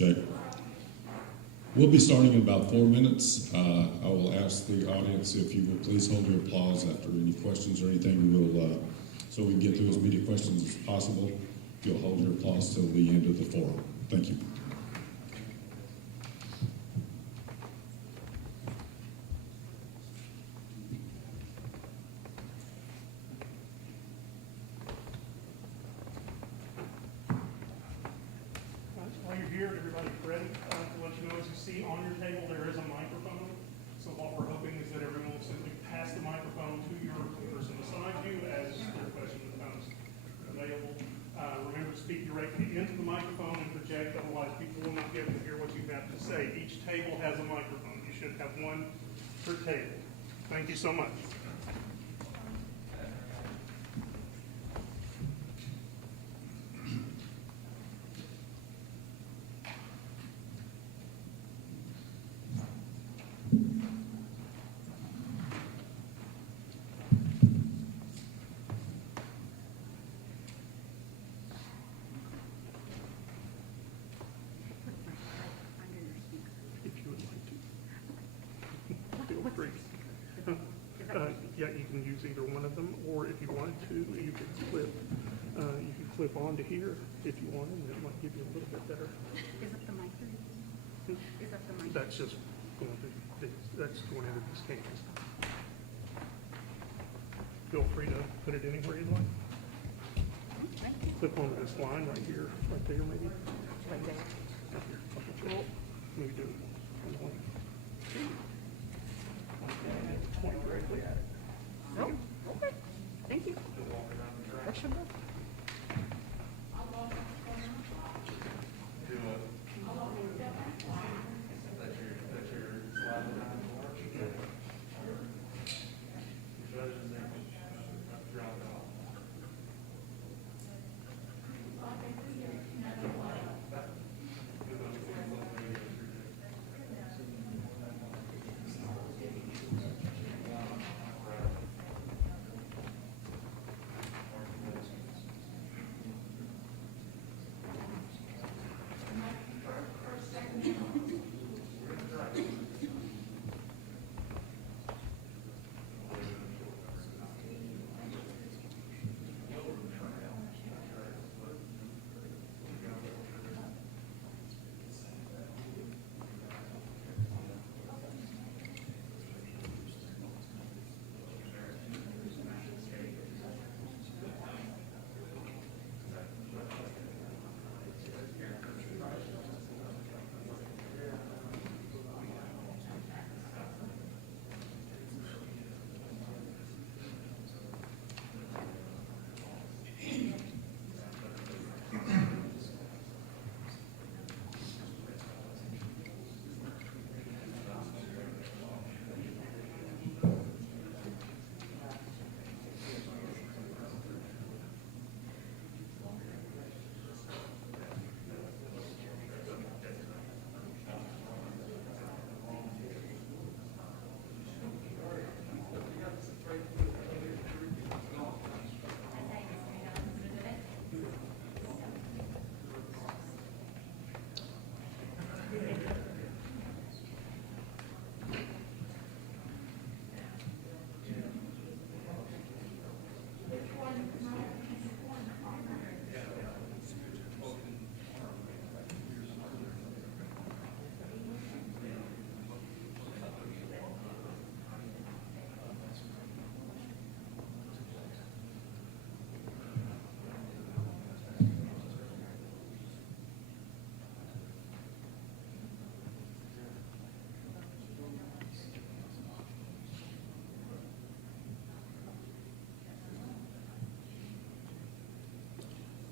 Check. We'll be starting in about 4 minutes. I will ask the audience if you will please hold your applause after any questions or anything. So we can get through as many questions as possible. If you'll hold your applause till the end of the forum. Thank you. While you're here, everybody's ready. To let you know, as you see on your table, there is a microphone. So what we're hoping is that everyone will simply pass the microphone to your person beside you as their question becomes available. Remember to speak directly into the microphone and project, otherwise people will not be able to hear what you have to say. Each table has a microphone. You should have one per table. Thank you so much. Yeah, you can use either one of them, or if you wanted to, you could flip onto here if you wanted, and it might give you a little bit better. Is it the mic? Is that the mic? That's just going into these cases. Feel free to put it anywhere you'd like. Flip onto this line right here, right there, maybe. Right there. Right here. Okay. Maybe do it. Point directly at it. Oh, okay. Thank you. That should work.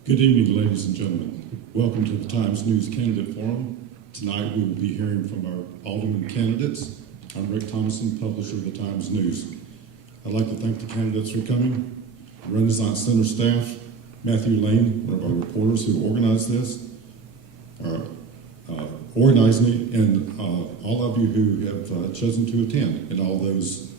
Good evening, ladies and gentlemen. Welcome to the Times News Candidate Forum. Tonight we will be hearing from our alderman candidates. I'm Rick Thomason, publisher of the Times News. I'd like to thank the candidates for coming, the Renaissance Center staff, Matthew Lane, one of our reporters who organized this, organizing it, and all of you who have chosen to attend, and all those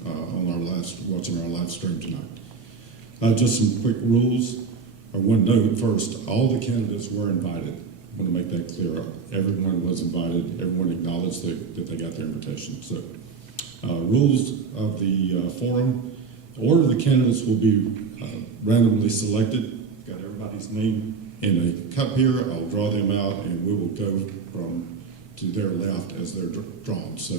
watching our live stream tonight. Just some quick rules. One note first, all the candidates were invited. want to make that clear. Everyone was invited. Everyone acknowledged that they got their invitation. So, rules of the forum. The order of the candidates will be randomly selected. Got everybody's name in a cup here. I'll draw them out, and we will go from to their left as they're drawn. So,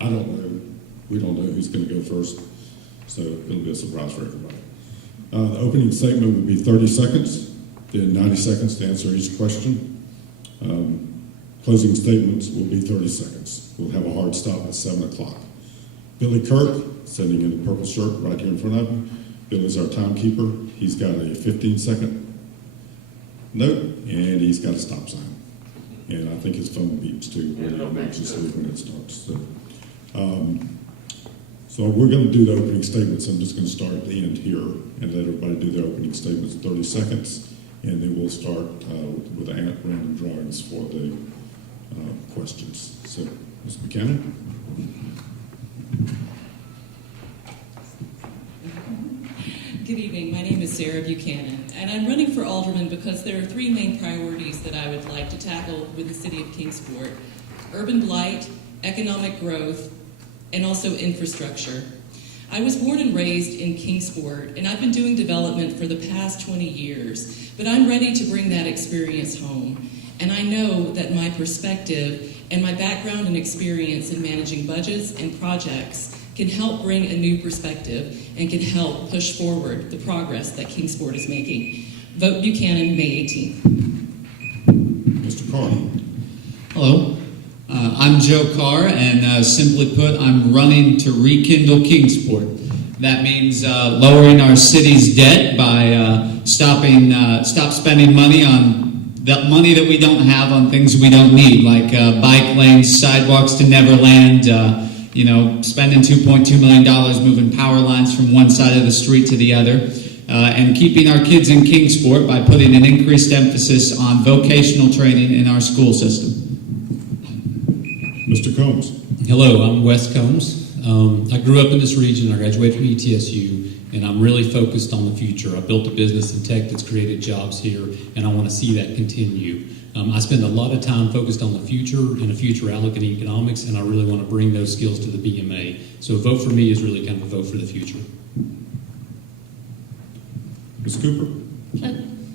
I don't know. We don't know who's going to go first. So, it'll be a surprise for everybody. The opening statement will be 30 seconds, then 90 seconds to answer each question. Closing statements will be 30 seconds. We'll have a hard stop at 7 o'clock. Billy Kirk, sitting in the purple shirt right here in front of him. Billy's our timekeeper. He's got a 15-second note, and he's got a stop sign. And I think his phone beeps too obnoxiously when it starts. So we're going to do the opening statements. I'm just going to start at the end here and let everybody do their opening statements in 30 seconds. And then we'll start with random drawings for the questions. So, Ms. Buchanan. Good evening. My name is Sarah Buchanan, and I'm running for alderman because there are three main priorities that I would like to tackle with the city of Kingsport: urban blight, economic growth, and also infrastructure. I was born and raised in Kingsport, and I've been doing development for the past 20 years, but I'm ready to bring that experience home. And I know that my perspective and my background and experience in managing budgets and projects can help bring a new perspective and can help push forward the progress that Kingsport is making. Vote Buchanan, May 18th. Mr. Carr. Hello. I'm Joe Carr, and simply put, I'm running to rekindle Kingsport. That means lowering our city's debt by stop spending money on the money that we don't have on things we don't need, like bike lanes, sidewalks to Neverland, spending $2.2 million moving power lines from one side of the street to the other, and keeping our kids in Kingsport by putting an increased emphasis on vocational training in our school system. Mr. Combs. Hello, I'm Wes Combs. I grew up in this region. I graduated from ETSU, and I'm really focused on the future. I built a business in tech that's created jobs here, and I want to see that continue. I spend a lot of time focused on the future and a future outlook in economics, and I really want to bring those skills to the BMA. So a vote for me is really kind of a vote for the future. Ms. Cooper.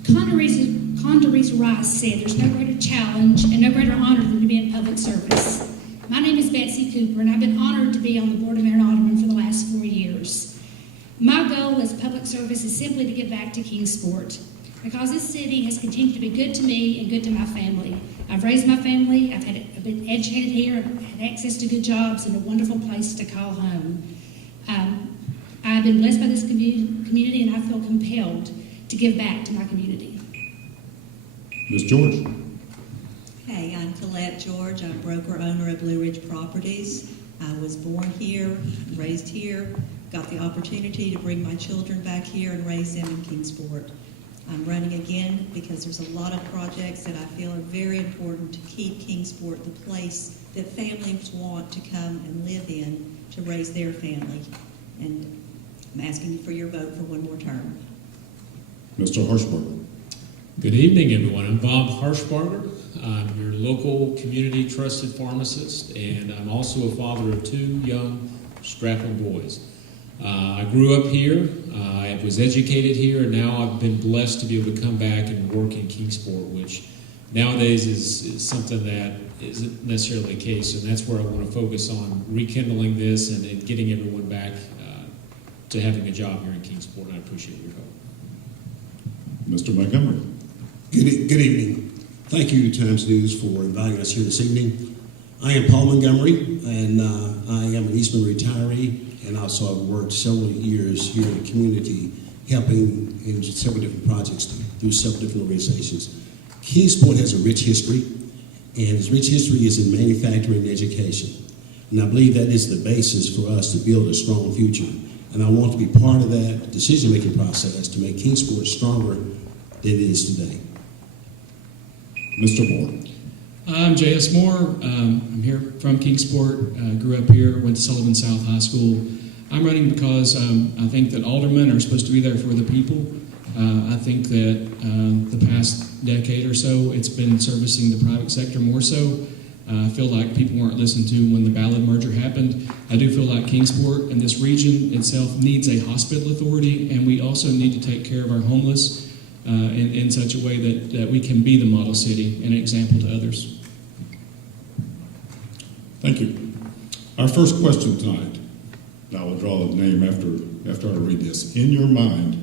Condoleezza Rice said, "There's no greater challenge and no greater honor than to be in public service." My name is Betsy Cooper, and I've been honored to be on the Board of Mayor and Alderman for the last 4 years. My goal as public service is simply to give back to Kingsport, because this city has continued to be good to me and good to my family. I've raised my family, I've been educated here, I've had access to good jobs, and a wonderful place to call home. I've been blessed by this community, and I feel compelled to give back to my community. Ms. George. Hey, I'm Colette George. I'm broker-owner of Blue Ridge Properties. I was born here, raised here, got the opportunity to bring my children back here and raise them in Kingsport. I'm running again because there's a lot of projects that I feel are very important to keep Kingsport the place that families want to come and live in to raise their family. And I'm asking you for your vote for one more term. Mr. Harshbarger. Good evening, everyone. I'm Bob Harshbarger. I'm your local community trusted pharmacist, and I'm also a father of 2 young strapping boys. I grew up here. I was educated here, and now I've been blessed to be able to come back and work in Kingsport, which nowadays is something that isn't necessarily the case, and that's where I want to focus on rekindling this and getting everyone back to having a job here in Kingsport, and I appreciate your help. Mr. Montgomery. Good evening. Thank you, Times News, for inviting us here this evening. I am Paul Montgomery, and I am an Eastman retiree, and also I've worked several years here in the community, helping in several different projects through several different organizations. Kingsport has a rich history, and its rich history is in manufacturing and education. And I believe that is the basis for us to build a strong future. And I want to be part of that decision-making process to make Kingsport stronger than it is today. Mr. Moore. I'm J.S. Moore. I'm here from Kingsport. Grew up here, went to Sullivan South High School. I'm running because I think that aldermen are supposed to be there for the people. I think that the past decade or so, it's been servicing the private sector more so. I feel like people weren't listened to when the Ballard merger happened. I do feel like Kingsport and this region itself needs a hospital authority, and we also need to take care of our homeless in such a way that we can be the model city and an example to others. Thank you. Our first question tonight, and I will draw the name after I read this. In your mind,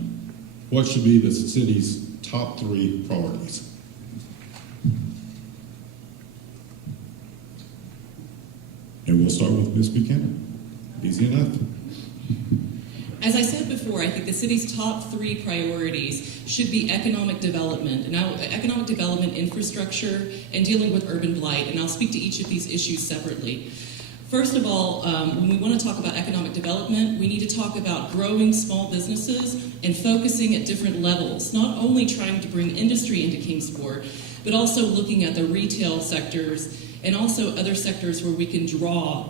what should be the city's top 3 priorities? And we'll start with Ms. Buchanan. Easy enough. As I said before, I think the city's top 3 priorities should be economic development, and economic development, infrastructure, and dealing with urban blight. And I'll speak to each of these issues separately. First of all, when we want to talk about economic development, we need to talk about growing small businesses and focusing at different levels, not only trying to bring industry into Kingsport, but also looking at the retail sectors and also other sectors where we can draw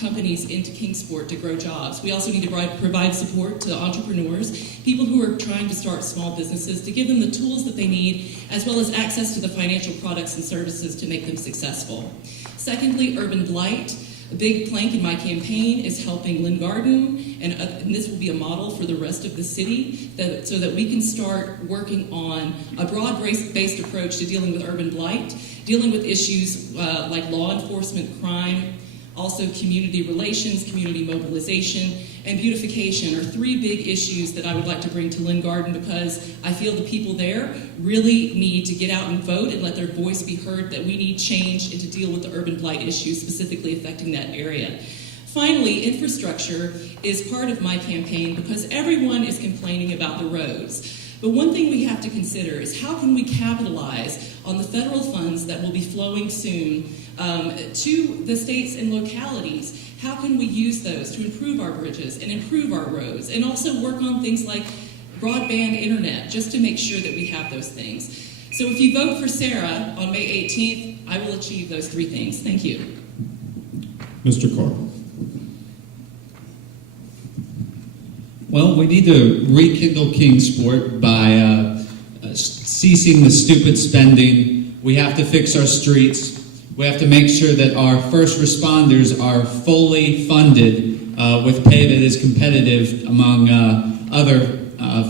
companies into Kingsport to grow jobs. We also need to provide support to entrepreneurs, people who are trying to start small businesses, to give them the tools that they need, as well as access to the financial products and services to make them successful. Secondly, urban blight. A big plank in my campaign is helping Lynn Garden, and this will be a model for the rest of the city, so that we can start working on a broad-based approach to dealing with urban blight, dealing with issues like law enforcement, crime, also community relations, community mobilization, and beautification are 3 big issues that I would like to bring to Lynn Garden, because I feel the people there really need to get out and vote and let their voice be heard, that we need change and to deal with the urban blight issues specifically affecting that area. Finally, infrastructure is part of my campaign because everyone is complaining about the roads. But one thing we have to consider is how can we capitalize on the federal funds that will be flowing soon to the states and localities. How can we use those to improve our bridges and improve our roads, and also work on things like broadband internet, just to make sure that we have those things. So if you vote for Sarah on May 18th, I will achieve those 3 things. Thank you. Mr. Carr. Well, we need to rekindle Kingsport by ceasing the stupid spending. We have to fix our streets. We have to make sure that our first responders are fully funded with pay that is competitive among other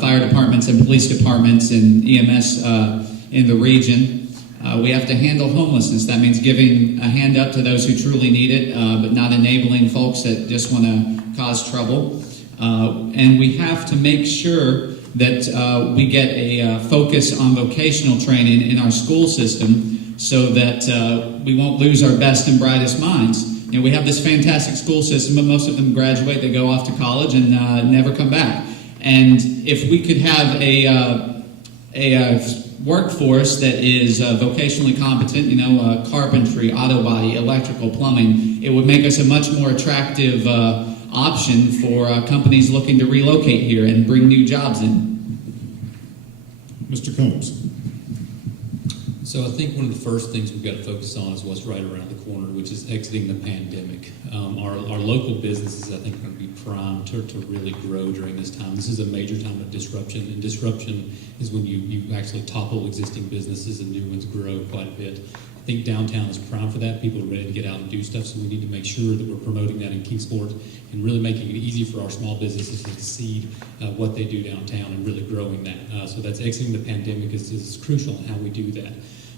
fire departments and police departments and EMS in the region. We have to handle homelessness. That means giving a hand up to those who truly need it, but not enabling folks that just want to cause trouble. And we have to make sure that we get a focus on vocational training in our school system, so that we won't lose our best and brightest minds. You know, we have this fantastic school system, but most of them graduate, they go off to college and never come back. And if we could have a workforce that is vocationally competent, you know, carpentry, auto body, electrical, plumbing, it would make us a much more attractive option for companies looking to relocate here and bring new jobs in. Mr. Combs. So I think one of the first things we've got to focus on is what's right around the corner, which is exiting the pandemic. Our local businesses, I think, are going to be primed to really grow during this time. This is a major time of disruption, and disruption is when you actually topple existing businesses and new ones grow quite a bit. I think downtown is primed for that. People are ready to get out and do stuff, so we need to make sure that we're promoting that in Kingsport and really making it easy for our small businesses to succeed what they do downtown and really growing that. So that's exiting the pandemic is crucial in how we do that.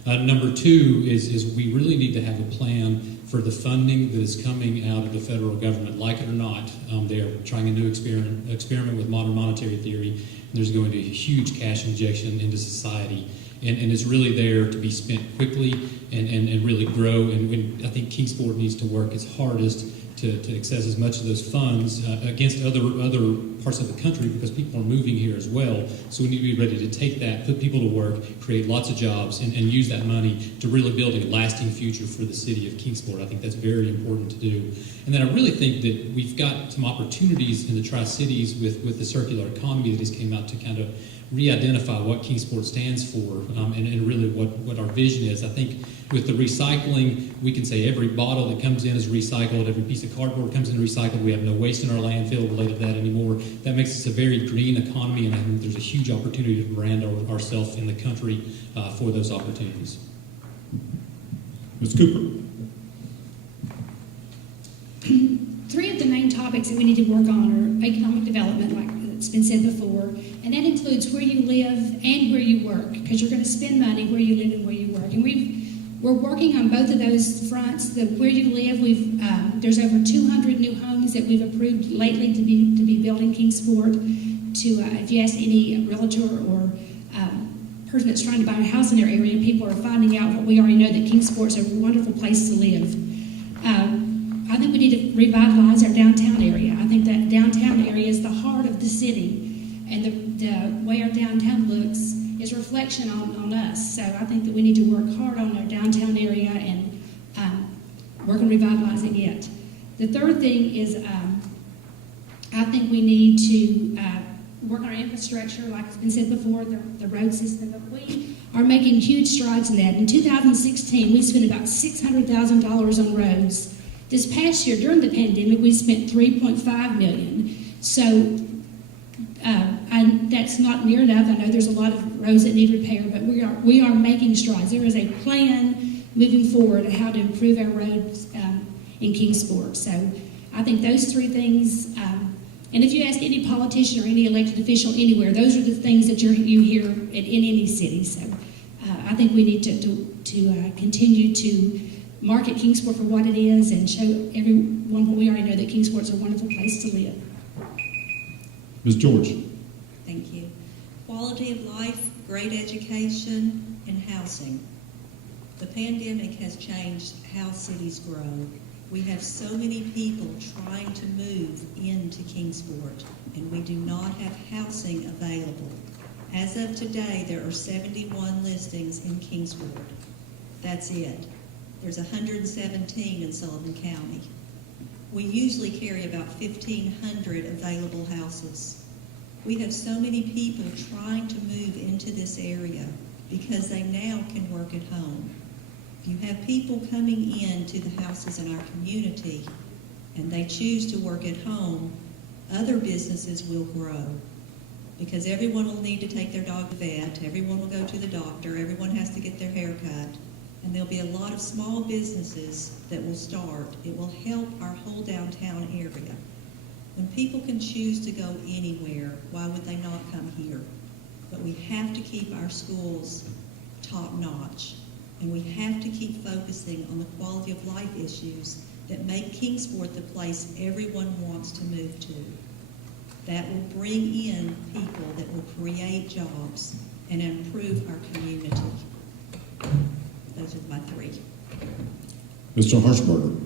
Number 2 is we really need to have a plan for the funding that is coming out of the federal government. Like it or not, they are trying a new experiment with modern monetary theory, and there's going to be a huge cash injection into society. And it's really there to be spent quickly and really grow. And I think Kingsport needs to work its hardest to access as much of those funds against other parts of the country, because people are moving here as well. So we need to be ready to take that, put people to work, create lots of jobs, and use that money to really build a lasting future for the city of Kingsport. I think that's very important to do. And then I really think that we've got some opportunities in the Tri-Cities with the circular economy that just came out to kind of re-identify what Kingsport stands for and really what our vision is. I think With the recycling, we can say every bottle that comes in is recycled, every piece of cardboard comes in recycled. We have no waste in our landfill related to that anymore. That makes us a very green economy, and I think there's a huge opportunity to brand ourselves in the country for those opportunities. Ms. Cooper. Three of the main topics that we need to work on are economic development, like it's been said before, and that includes where you live and where you work, because you're going to spend money where you live and where you work. And we're working on both of those fronts. The where you live, there's over 200 new homes that we've approved lately to be built in Kingsport. If you ask any realtor or person that's trying to buy a house in their area, people are finding out what we already know, that Kingsport's a wonderful place to live. I think we need to revitalize our downtown area. I think that downtown area is the heart of the city, and the way our downtown looks is a reflection on us. So I think that we need to work hard on our downtown area and work on revitalizing it. The third thing is I think we need to work on our infrastructure, like it's been said before, the road system. But we are making huge strides in that. In 2016, we spent about $600,000 on roads. This past year, during the pandemic, we spent $3.5 million. So that's not near enough. I know there's a lot of roads that need repair, but we are making strides. There is a plan moving forward of how to improve our roads in Kingsport. So I think those three things, and if you ask any politician or any elected official anywhere, those are the things that you hear in any city. So I think we need to continue to market Kingsport for what it is and show everyone what we already know, that Kingsport's a wonderful place to live. Ms. George. Thank you. Quality of life, great education, and housing. The pandemic has changed how cities grow. We have so many people trying to move into Kingsport, and we do not have housing available. As of today, there are 71 listings in Kingsport. That's it. There's 117 in Sullivan County. We usually carry about 1,500 available houses. We have so many people trying to move into this area because they now can work at home. If you have people coming into the houses in our community and they choose to work at home, other businesses will grow, because everyone will need to take their dog to the vet, everyone will go to the doctor, everyone has to get their hair cut. And there'll be a lot of small businesses that will start. It will help our whole downtown area. When people can choose to go anywhere, why would they not come here? But we have to keep our schools top-notch, and we have to keep focusing on the quality of life issues that make Kingsport the place everyone wants to move to. That will bring in people that will create jobs and improve our community. Those are my three. Mr. Harshbarger.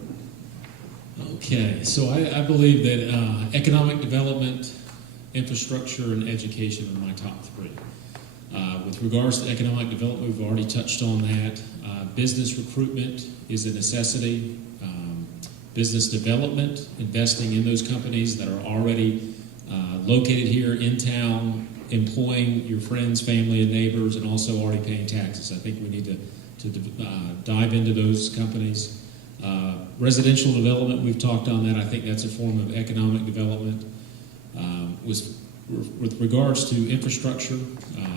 Okay, so I believe that economic development, infrastructure, and education are my top three. With regards to economic development, we've already touched on that. Business recruitment is a necessity. Business development, investing in those companies that are already located here in town, employing your friends, family, and neighbors, and also already paying taxes. I think we need to dive into those companies. Residential development, we've talked on that. I think that's a form of economic development. With regards to infrastructure,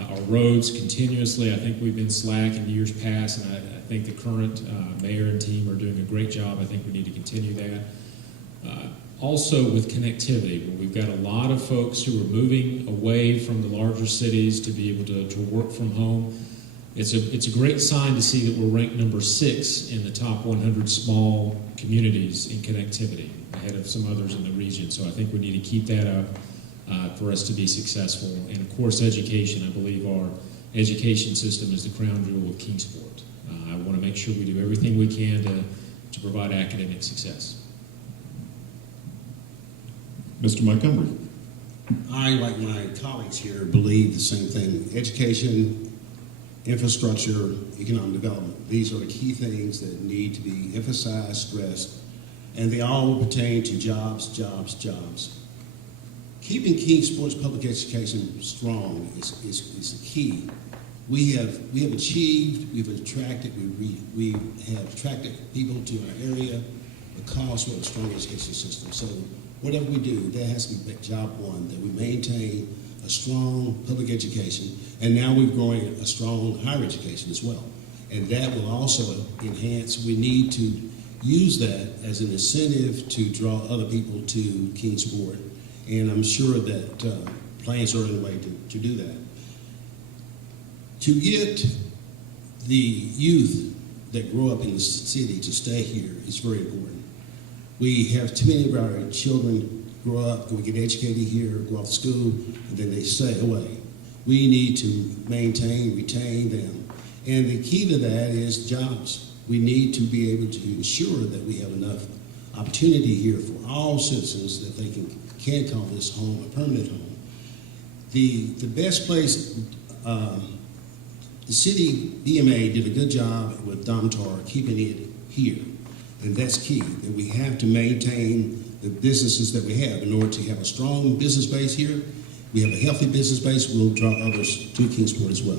our roads continuously, I think we've been slack in years past, and I think the current mayor and team are doing a great job. I think we need to continue that. Also with connectivity, where we've got a lot of folks who are moving away from the larger cities to be able to work from home. It's a great sign to see that we're ranked number 6 in the top 100 small communities in connectivity, ahead of some others in the region. So I think we need to keep that up for us to be successful. And of course, education. I believe our education system is the crown jewel of Kingsport. I want to make sure we do everything we can to provide academic success. Mr. Montgomery. I, like my colleagues here, believe the same thing. Education, infrastructure, economic development. These are the key things that need to be emphasized, stressed, and they all pertain to jobs, jobs, jobs. Keeping Kingsport's public education strong is the key. we have achieved, we've attracted, we have attracted people to our area because we have a strong education system. So whatever we do, that has to be job one, that we maintain a strong public education, and now we're growing a strong higher education as well. And that will also enhance, we need to use that as an incentive to draw other people to Kingsport. And I'm sure that plans are in the way to do that. To get the youth that grow up in the city to stay here is very important. We have too many of our children grow up, we get educated here, go off to school, and then they stay away. We need to maintain, retain them. And the key to that is jobs. We need to be able to ensure that we have enough opportunity here for all citizens that they can call this home a permanent home. The best place, the city BMA did a good job with Domtar keeping it here. And that's key, that we have to maintain the businesses that we have. In order to have a strong business base here, we have a healthy business base, we'll draw others to Kingsport as well.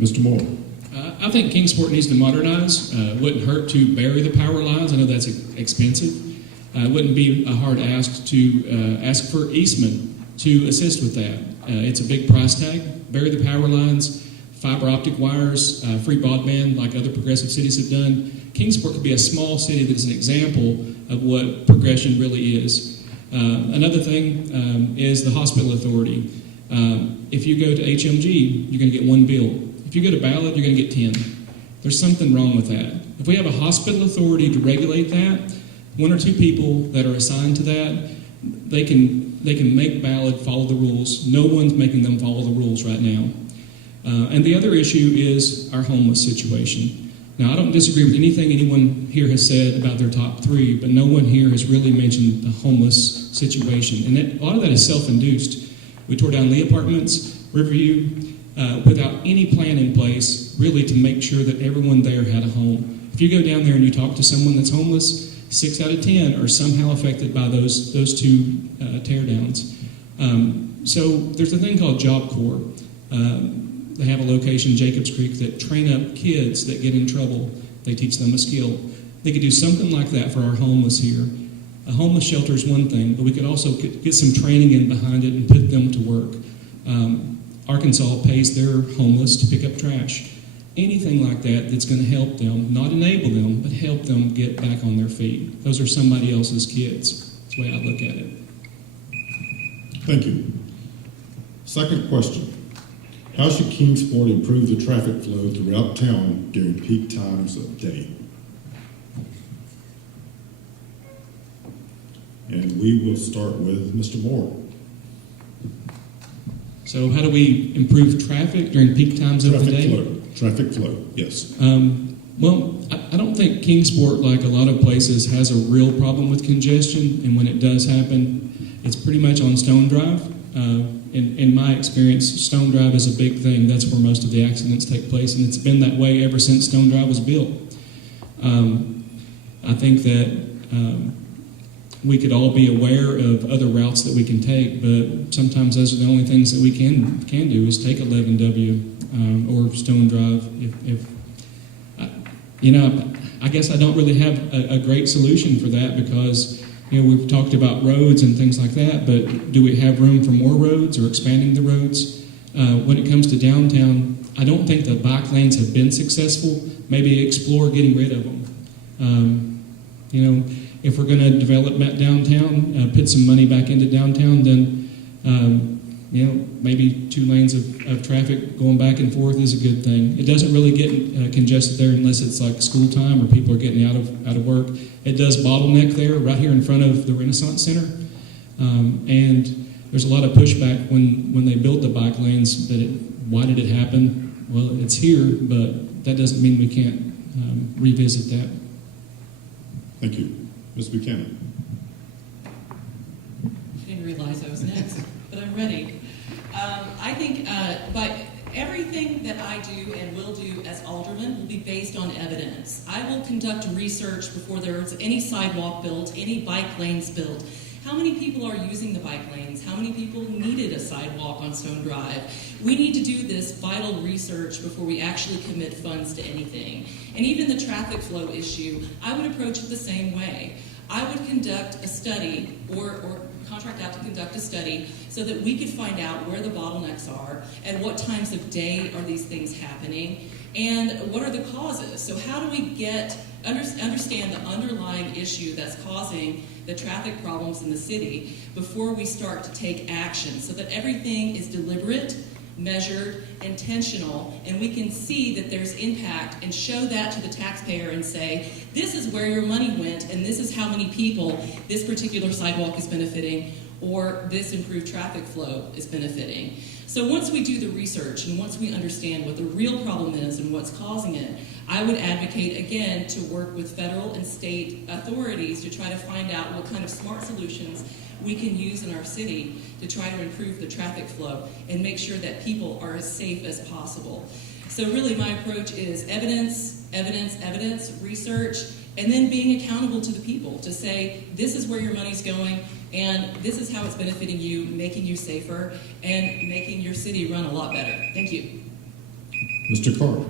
Mr. Moore. I think Kingsport needs to modernize. It wouldn't hurt to bury the power lines. I know that's expensive. It wouldn't be a hard ask to ask for Eastman to assist with that. It's a big price tag. Bury the power lines, fiber optic wires, free broadband like other progressive cities have done. Kingsport could be a small city that is an example of what progression really is. Another thing is the hospital authority. If you go to HMG, you're going to get one bill. If you go to Ballard, you're going to get 10. There's something wrong with that. If we have a hospital authority to regulate that, one or two people that are assigned to that, they can make Ballard follow the rules. No one's making them follow the rules right now. And the other issue is our homeless situation. Now, I don't disagree with anything anyone here has said about their top three, but no one here has really mentioned the homeless situation. And a lot of that is self-induced. We tore down Lee Apartments, Riverview, without any plan in place, really to make sure that everyone there had a home. If you go down there and you talk to someone that's homeless, 6 out of 10 are somehow affected by those two teardowns. So there's a thing called Job Corps. They have a location, Jacobs Creek, that train up kids that get in trouble. They teach them a skill. They could do something like that for our homeless here. A homeless shelter is one thing, but we could also get some training in behind it and put them to work. Arkansas pays their homeless to pick up trash. Anything like that that's going to help them, not enable them, but help them get back on their feet. Those are somebody else's kids. That's the way I look at it. Thank you. Second question. How should Kingsport improve the traffic flow throughout town during peak times of day? And we will start with Mr. Moore. So how do we improve traffic during peak times of the day? Traffic flow, yes. Well, I don't think Kingsport, like a lot of places, has a real problem with congestion, and when it does happen, it's pretty much on Stone Drive. In my experience, Stone Drive is a big thing. That's where most of the accidents take place, and it's been that way ever since Stone Drive was built. I think that we could all be aware of other routes that we can take, but sometimes those are the only things that we can do is take 11W or Stone Drive. I guess I don't really have a great solution for that because we've talked about roads and things like that, but do we have room for more roads or expanding the roads? When it comes to downtown, I don't think the bike lanes have been successful. Maybe explore getting rid of them. If we're going to develop downtown, put some money back into downtown, then maybe 2 lanes of traffic going back and forth is a good thing. It doesn't really get congested there unless it's like school time or people are getting out of work. It does bottleneck there, right here in front of the Renaissance Center, and there's a lot of pushback when they built the bike lanes. Why did it happen? Well, it's here, but that doesn't mean we can't revisit that. Thank you. Ms. Buchanan. I didn't realize I was next, but I'm ready. I think by everything that I do and will do as alderman will be based on evidence. I will conduct research before there's any sidewalk built, any bike lanes built, How many people are using the bike lanes? How many people needed a sidewalk on Stone Drive? We need to do this vital research before we actually commit funds to anything. And even the traffic flow issue, I would approach it the same way. I would conduct a study or contract out to conduct a study so that we could find out where the bottlenecks are, at what times of day are these things happening, and what are the causes. So how do we understand the underlying issue that's causing the traffic problems in the city before we start to take action, so that everything is deliberate, measured, intentional, and we can see that there's impact and show that to the taxpayer and say, this is where your money went and this is how many people this particular sidewalk is benefiting or this improved traffic flow is benefiting. So once we do the research and once we understand what the real problem is and what's causing it, I would advocate again to work with federal and state authorities to try to find out what kind of smart solutions we can use in our city to try to improve the traffic flow and make sure that people are as safe as possible. So really my approach is evidence, evidence, evidence, research, and then being accountable to the people to say, this is where your money's going and this is how it's benefiting you, making you safer, and making your city run a lot better. Thank you. Mr. Carr.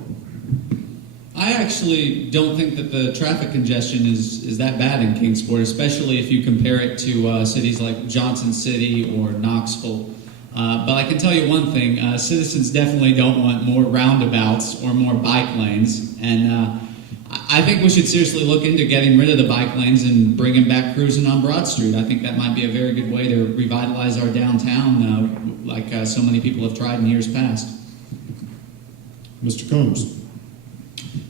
I actually don't think that the traffic congestion is that bad in Kingsport, especially if you compare it to cities like Johnson City or Knoxville. But I can tell you one thing, citizens definitely don't want more roundabouts or more bike lanes, and I think we should seriously look into getting rid of the bike lanes and bringing back cruising on Broad Street. I think that might be a very good way to revitalize our downtown, like so many people have tried in years past. Mr. Combs.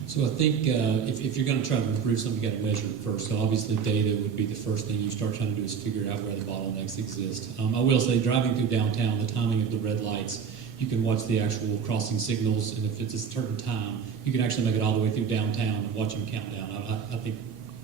So I think if you're going to try to improve something, you got to measure it first. So obviously data would be the first thing you start trying to do is figure out where the bottlenecks exist. I will say driving through downtown, the timing of the red lights, you can watch the actual crossing signals, and if it's a certain time, you can actually make it all the way through downtown and watch them count down. I think,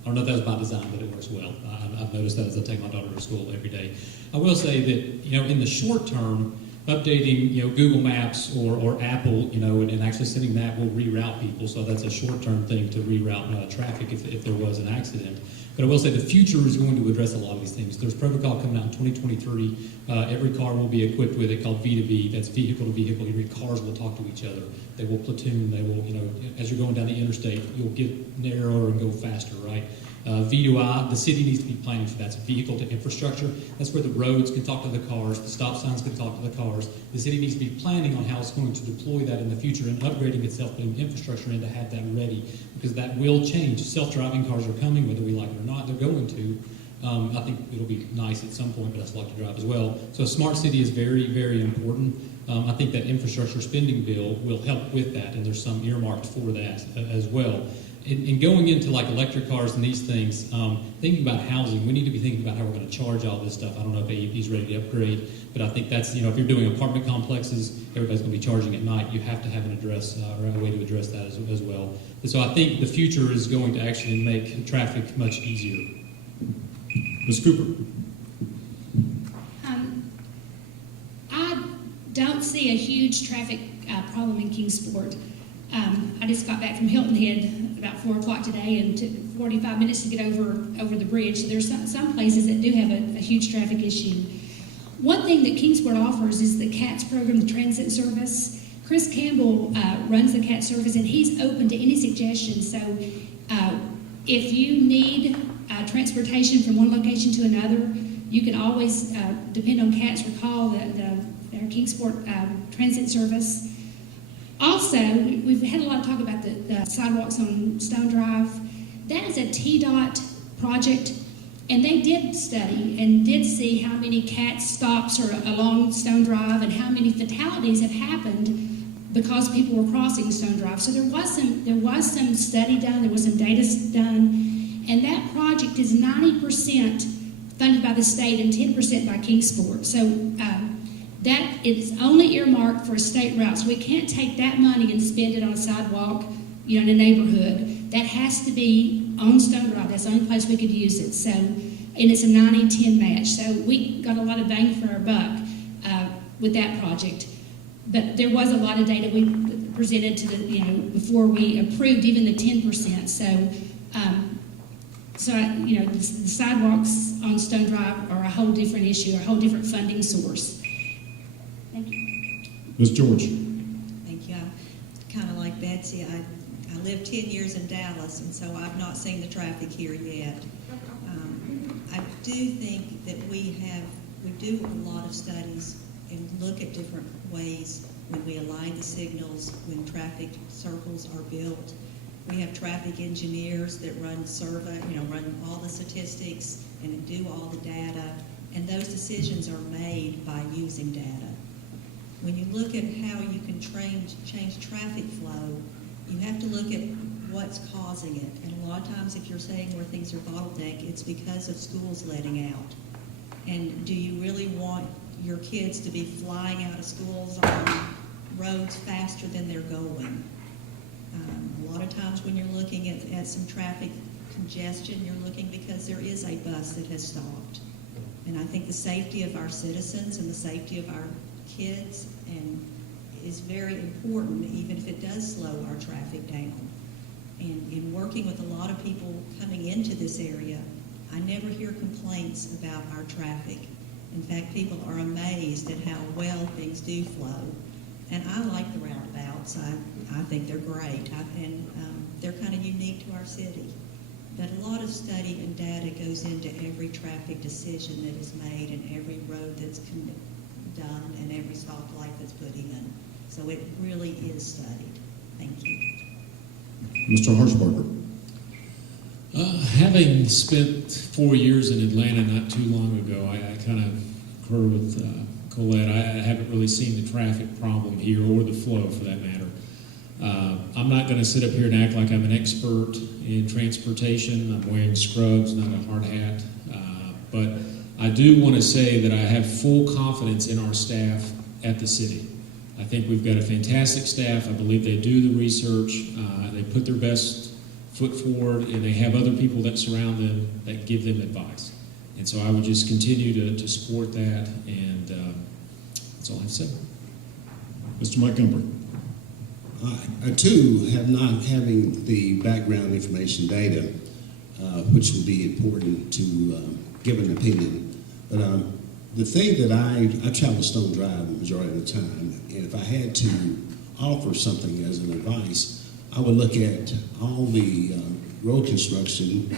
I don't know if that was by design, but it works well. I've noticed that as I take my daughter to school every day. I will say that, in the short term, updating, Google Maps or Apple, and actually sending that will reroute people. So that's a short-term thing to reroute traffic if there was an accident. But I will say the future is going to address a lot of these things. There's protocol coming out in 2023. Every car will be equipped with it called V2V. That's vehicle to vehicle. Every cars will talk to each other. They will platoon. They will, as you're going down the interstate, you'll get narrower and go faster, right? V2I, the city needs to be planning for that. It's vehicle to infrastructure. That's where the roads can talk to the cars, the stop signs can talk to the cars. The city needs to be planning on how it's going to deploy that in the future and upgrading itself, putting infrastructure in to have that ready, because that will change. Self-driving cars are coming, whether we like it or not, they're going to. I think it'll be nice at some point, but I like to drive as well. So a smart city is very, very important. I think that infrastructure spending bill will help with that, and there's some earmarked for that as well. And going into like electric cars and these things, thinking about housing, we need to be thinking about how we're going to charge all this stuff. I don't know if AEP's ready to upgrade, but I think that's, if you're doing apartment complexes, everybody's going to be charging at night. You have to have an address or a way to address that as well. And so I think the future is going to actually make traffic much easier. Ms. Cooper. I don't see a huge traffic problem in Kingsport. I just got back from Hilton Head about 4 o'clock today and took 45 minutes to get over the bridge. So there's some places that do have a huge traffic issue. One thing that Kingsport offers is the CATS program, the transit service. Chris Campbell runs the CATS service, and he's open to any suggestions. So if you need transportation from one location to another, you can always depend on CATS or call their Kingsport transit service. Also, we've had a lot of talk about the sidewalks on Stone Drive. That is a TDOT project, and they did study and did see how many CAT stops are along Stone Drive and how many fatalities have happened because people were crossing Stone Drive. So there was some study done, there was some data done, and that project is 90% funded by the state and 10% by Kingsport. So that is only earmarked for a state route. So we can't take that money and spend it on a sidewalk, in a neighborhood. That has to be on Stone Drive. That's the only place we could use it. So, and it's a 90-10 match. So we got a lot of bang for our buck with that project. But there was a lot of data we presented to the, before we approved even the 10%. So, the sidewalks on Stone Drive are a whole different issue, a whole different funding source. Thank you. Ms. George? Thank you. Kind of like Betsy, I lived 10 years in Dallas, and so I've not seen the traffic here yet. I do think that we do a lot of studies and look at different ways when we align the signals, when traffic circles are built. We have traffic engineers that run run all the statistics and do all the data, and those decisions are made by using data. When you look at how you can change traffic flow, you have to look at what's causing it. And a lot of times if you're saying where things are bottleneck, it's because of schools letting out. And do you really want your kids to be flying out of schools on roads faster than they're going? A lot of times when you're looking at some traffic congestion, you're looking because there is a bus that has stopped. And I think the safety of our citizens and the safety of our kids is very important, even if it does slow our traffic down. And in working with a lot of people coming into this area, I never hear complaints about our traffic. In fact, people are amazed at how well things do flow. And I like the roundabouts. I think they're great. And they're kind of unique to our city. But a lot of study and data goes into every traffic decision that is made and every road that's done and every stoplight that's put in. So it really is studied. Thank you. Mr. Harshbarger? Having spent 4 years in Atlanta not too long ago, I kind of concur with Colette. I haven't really seen the traffic problem here or the flow for that matter. I'm not going to sit up here and act like I'm an expert in transportation. I'm wearing scrubs, not a hard hat. But I do want to say that I have full confidence in our staff at the city. I think we've got a fantastic staff. I believe they do the research. They put their best foot forward, and they have other people that surround them that give them advice. And so I would just continue to support that, and that's all I have to say. Mr. Montgomery? I too have not having the background information data, which will be important to give an opinion. But the thing that I travel Stone Drive the majority of the time, and if I had to offer something as an advice, I would look at all the road construction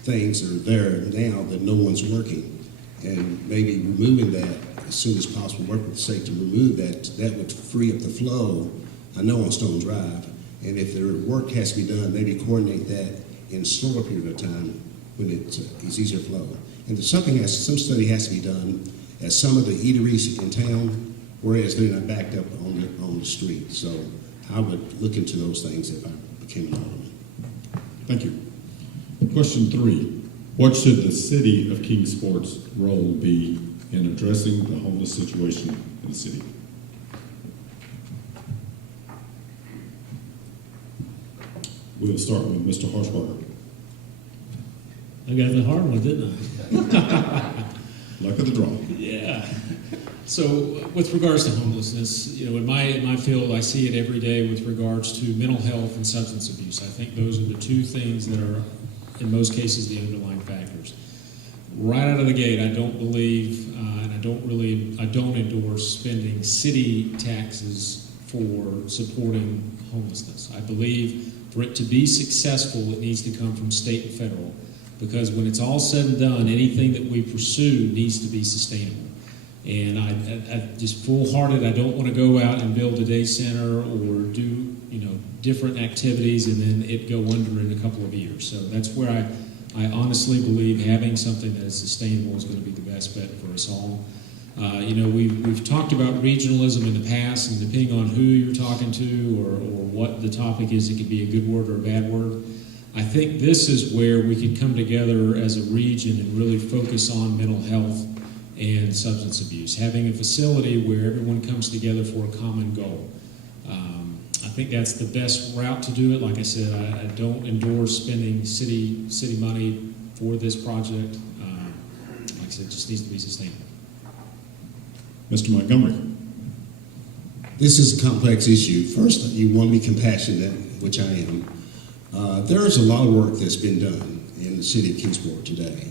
things that are there now that no one's working, and maybe removing that as soon as possible. Work with the state to remove that. That would free up the flow. I know on Stone Drive, and if their work has to be done, maybe coordinate that in a slower period of time when it's easier flow. And some study has to be done at some of the eateries in town, whereas they're not backed up on the street. So I would look into those things if I became an alderman. Thank you. Question 3. What should the city of Kingsport's role be in addressing the homeless situation in the city? We'll start with Mr. Harshbarger. I got the hard one, didn't I? Luck of the draw. Yeah. So with regards to homelessness, in my field, I see it every day with regards to mental health and substance abuse. I think those are the two things that are, in most cases, the underlying factors. Right out of the gate, I don't believe, and I don't endorse spending city taxes for supporting homelessness. I believe for it to be successful, it needs to come from state and federal, because when it's all said and done, anything that we pursue needs to be sustainable. And I just full-hearted, I don't want to go out and build a day center or do, different activities and then it go under in a couple of years. So that's where I honestly believe having something that is sustainable is going to be the best bet for us all. We've talked about regionalism in the past, and depending on who you're talking to or what the topic is, it could be a good word or a bad word. I think this is where we could come together as a region and really focus on mental health and substance abuse, having a facility where everyone comes together for a common goal. I think that's the best route to do it. Like I said, I don't endorse spending city money for this project. Like I said, it just needs to be sustainable. Mr. Montgomery. This is a complex issue. First, you want to be compassionate, which I am. There is a lot of work that's been done, in the city of Kingsport today.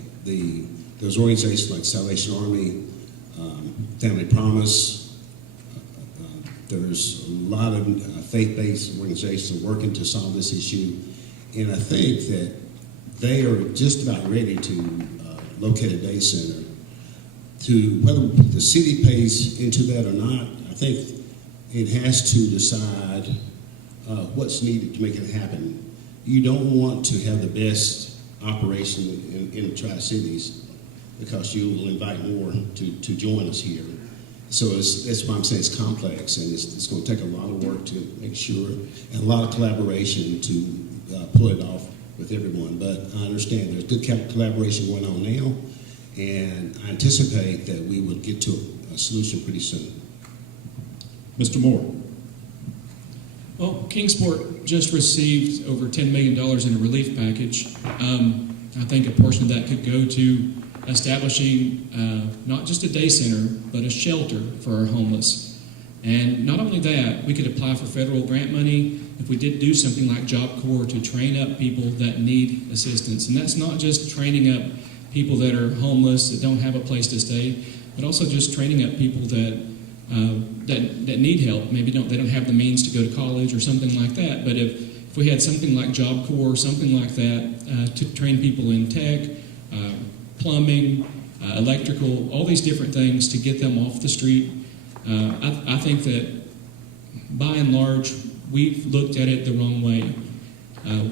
Those organizations like Salvation Army, Family Promise, there's a lot of faith-based organizations working to solve this issue, and I think that they are just about ready to locate a day center. To whether the city pays into that or not, I think it has to decide what's needed to make it happen. You don't want to have the best operation in the Tri-Cities because you will invite more to join us here. So that's why I'm saying it's complex, and it's going to take a lot of work to make sure, and a lot of collaboration to pull it off with everyone. But I understand there's good collaboration going on now, and I anticipate that we will get to a solution pretty soon. Mr. Moore. Well, Kingsport just received over $10 million in a relief package. I think a portion of that could go to establishing not just a day center, but a shelter for our homeless. And not only that, we could apply for federal grant money if we did do something like Job Corps to train up people that need assistance. And that's not just training up people that are homeless, that don't have a place to stay, but also just training up people that need help. Maybe they don't have the means to go to college or something like that. But if we had something like Job Corps or something like that to train people in tech, plumbing, electrical, all these different things to get them off the street, I think that by and large we've looked at it the wrong way.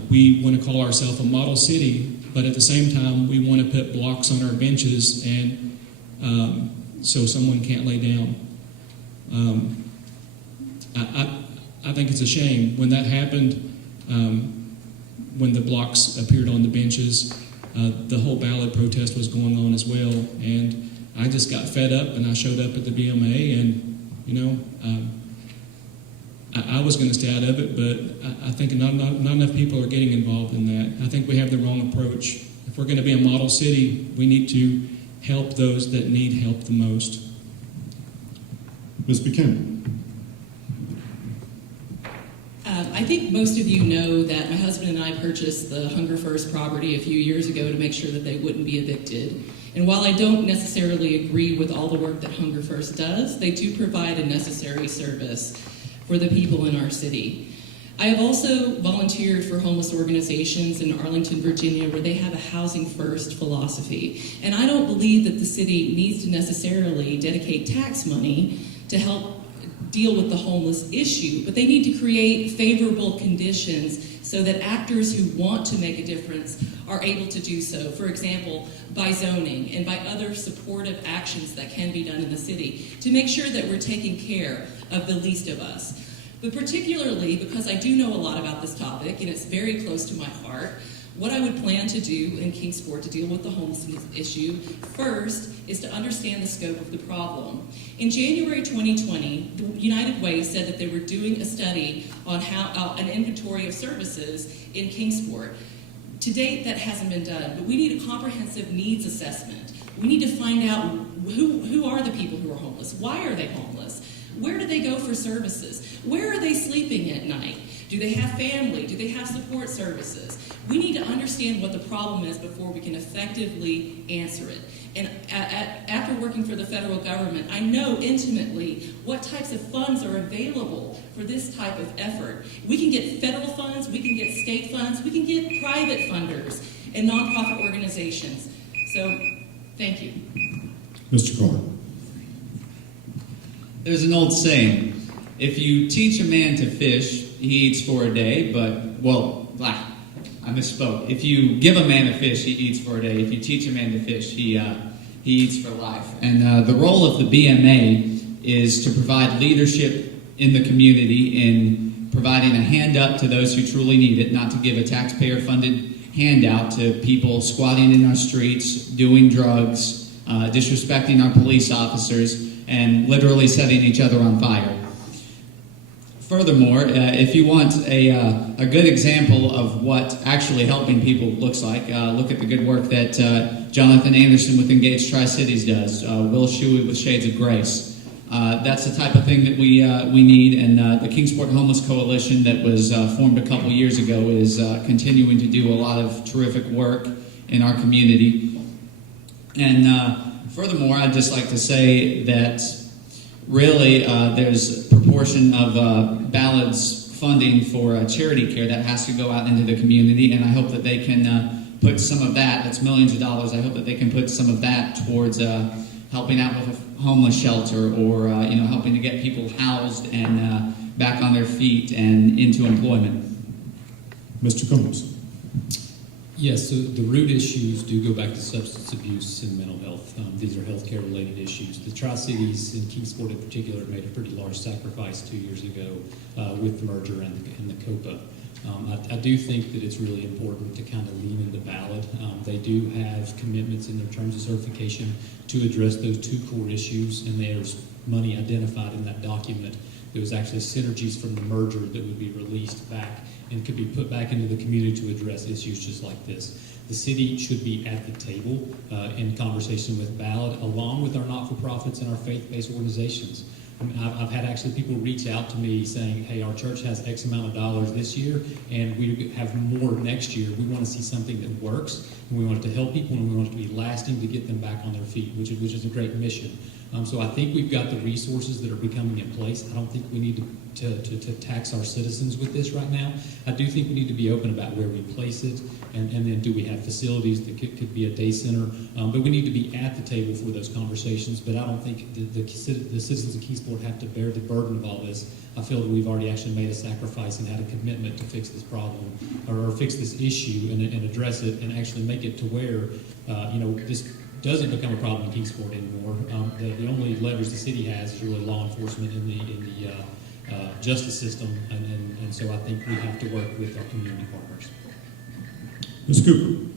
We want to call ourselves a model city, but at the same time we want to put blocks on our benches and so someone can't lay down. I think it's a shame when that happened, when the blocks appeared on the benches. The whole ballot protest was going on as well, and I just got fed up and I showed up at the BMA, and I was going to stay out of it, but I think not enough people are getting involved in that. I think we have the wrong approach. If we're going to be a model city, we need to help those that need help the most. Ms. Buchanan. I think most of you know that my husband and I purchased the Hunger First property a few years ago to make sure that they wouldn't be evicted. And while I don't necessarily agree with all the work that Hunger First does, they do provide a necessary service for the people in our city. I have also volunteered for homeless organizations in Arlington, Virginia, where they have a housing first philosophy. And I don't believe that the city needs to necessarily dedicate tax money to help deal with the homeless issue, but they need to create favorable conditions so that actors who want to make a difference are able to do so. For example, by zoning and by other supportive actions that can be done in the city to make sure that we're taking care of the least of us. But particularly because I do know a lot about this topic and it's very close to my heart, what I would plan to do in Kingsport to deal with the homelessness issue first is to understand the scope of the problem. In January 2020, the United Way said that they were doing a study on how an inventory of services in Kingsport. To date, that hasn't been done, but we need a comprehensive needs assessment. We need to find out who are the people who are homeless? Why are they homeless? Where do they go for services? Where are they sleeping at night? Do they have family? Do they have support services? We need to understand what the problem is before we can effectively answer it. And after working for the federal government, I know intimately what types of funds are available for this type of effort. We can get federal funds, we can get state funds, we can get private funders and nonprofit organizations. So, thank you. Mr. Carr. There's an old saying, if you teach a man to fish, he eats for a day, I misspoke. If you give a man a fish, he eats for a day. If you teach a man to fish, he eats for life. And the role of the BMA is to provide leadership in the community in providing a hand up to those who truly need it, not to give a taxpayer-funded handout to people squatting in our streets, doing drugs, disrespecting our police officers, and literally setting each other on fire. Furthermore, if you want a good example of what actually helping people looks like, look at the good work that Jonathan Anderson with Engaged Tri-Cities does, Will Shuey with Shades of Grace. That's the type of thing that we need, and the Kingsport Homeless Coalition that was formed a couple years ago is continuing to do a lot of terrific work in our community. And furthermore, I'd just like to say that really there's a proportion of Ballard's funding for charity care that has to go out into the community, and I hope that they can put some of that, that's millions of dollars, I hope that they can put some of that towards helping out with a homeless shelter, or helping to get people housed and back on their feet and into employment. Mr. Combs. Yes, so the root issues do go back to substance abuse and mental health. These are healthcare related issues. The Tri-Cities and Kingsport in particular made a pretty large sacrifice 2 years ago with the merger and the COPA. I do think that it's really important to kind of lean into Ballard. They do have commitments in their terms of certification to address those two core issues, and there's money identified in that document. There was actually synergies from the merger that would be released back and could be put back into the community to address issues just like this. The city should be at the table in conversation with Ballard, along with our not-for-profits and our faith-based organizations. I mean, I've had actually people reach out to me saying, hey, our church has X amount of dollars this year, and we have more next year. We want to see something that works, and we want it to help people, and we want it to be lasting to get them back on their feet, which is a great mission. So I think we've got the resources that are becoming in place. I don't think we need to tax our citizens with this right now. I do think we need to be open about where we place it, and then do we have facilities that could be a day center. But we need to be at the table for those conversations. But I don't think the citizens of Kingsport have to bear the burden of all this. I feel that we've already actually made a sacrifice and had a commitment to fix this problem or fix this issue and address it and actually make it to where this doesn't become a problem in Kingsport anymore. The only leverage the city has is really law enforcement in the justice system, and so I think we have to work with our community partners. Ms. Cooper.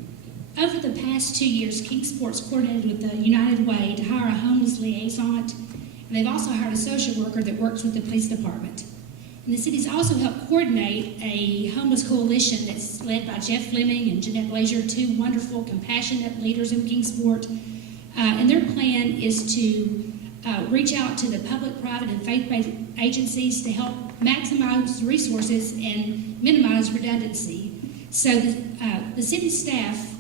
Over the past 2 years, Kingsport's coordinated with the United Way to hire a homeless liaison, and they've also hired a social worker that works with the police department. And the city's also helped coordinate a homeless coalition that's led by Jeff Fleming and Jeanette Glazier, two wonderful, compassionate leaders in Kingsport. And their plan is to reach out to the public, private, and faith-based agencies to help maximize resources and minimize redundancy. So the city staff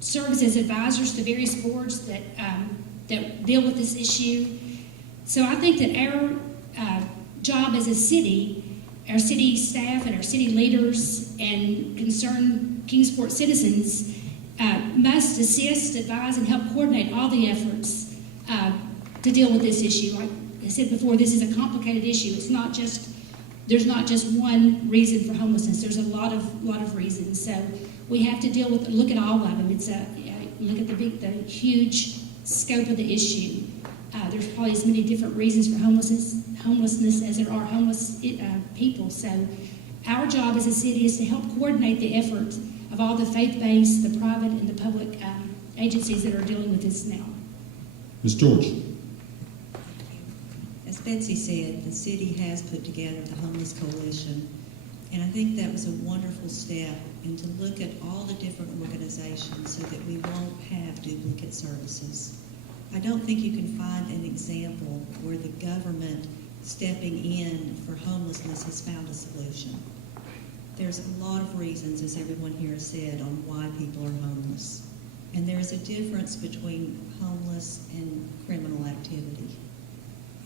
serves as advisors to various boards that deal with this issue. So I think that our job as a city, our city staff and our city leaders and concerned Kingsport citizens must assist, advise, and help coordinate all the efforts to deal with this issue. Like I said before, this is a complicated issue. There's not just one reason for homelessness. There's a lot of reasons. So we have to look at all of them. Look at the huge scope of the issue. There's probably as many different reasons for homelessness as there are homeless people. So our job as a city is to help coordinate the efforts of all the faith-based, the private, and the public agencies that are dealing with this now. Ms. George. As Betsy said, the city has put together the Homeless Coalition, and I think that was a wonderful step, and to look at all the different organizations so that we won't have duplicate services. I don't think you can find an example where the government stepping in for homelessness has found a solution. There's a lot of reasons, as everyone here has said, on why people are homeless. And there's a difference between homeless and criminal activity.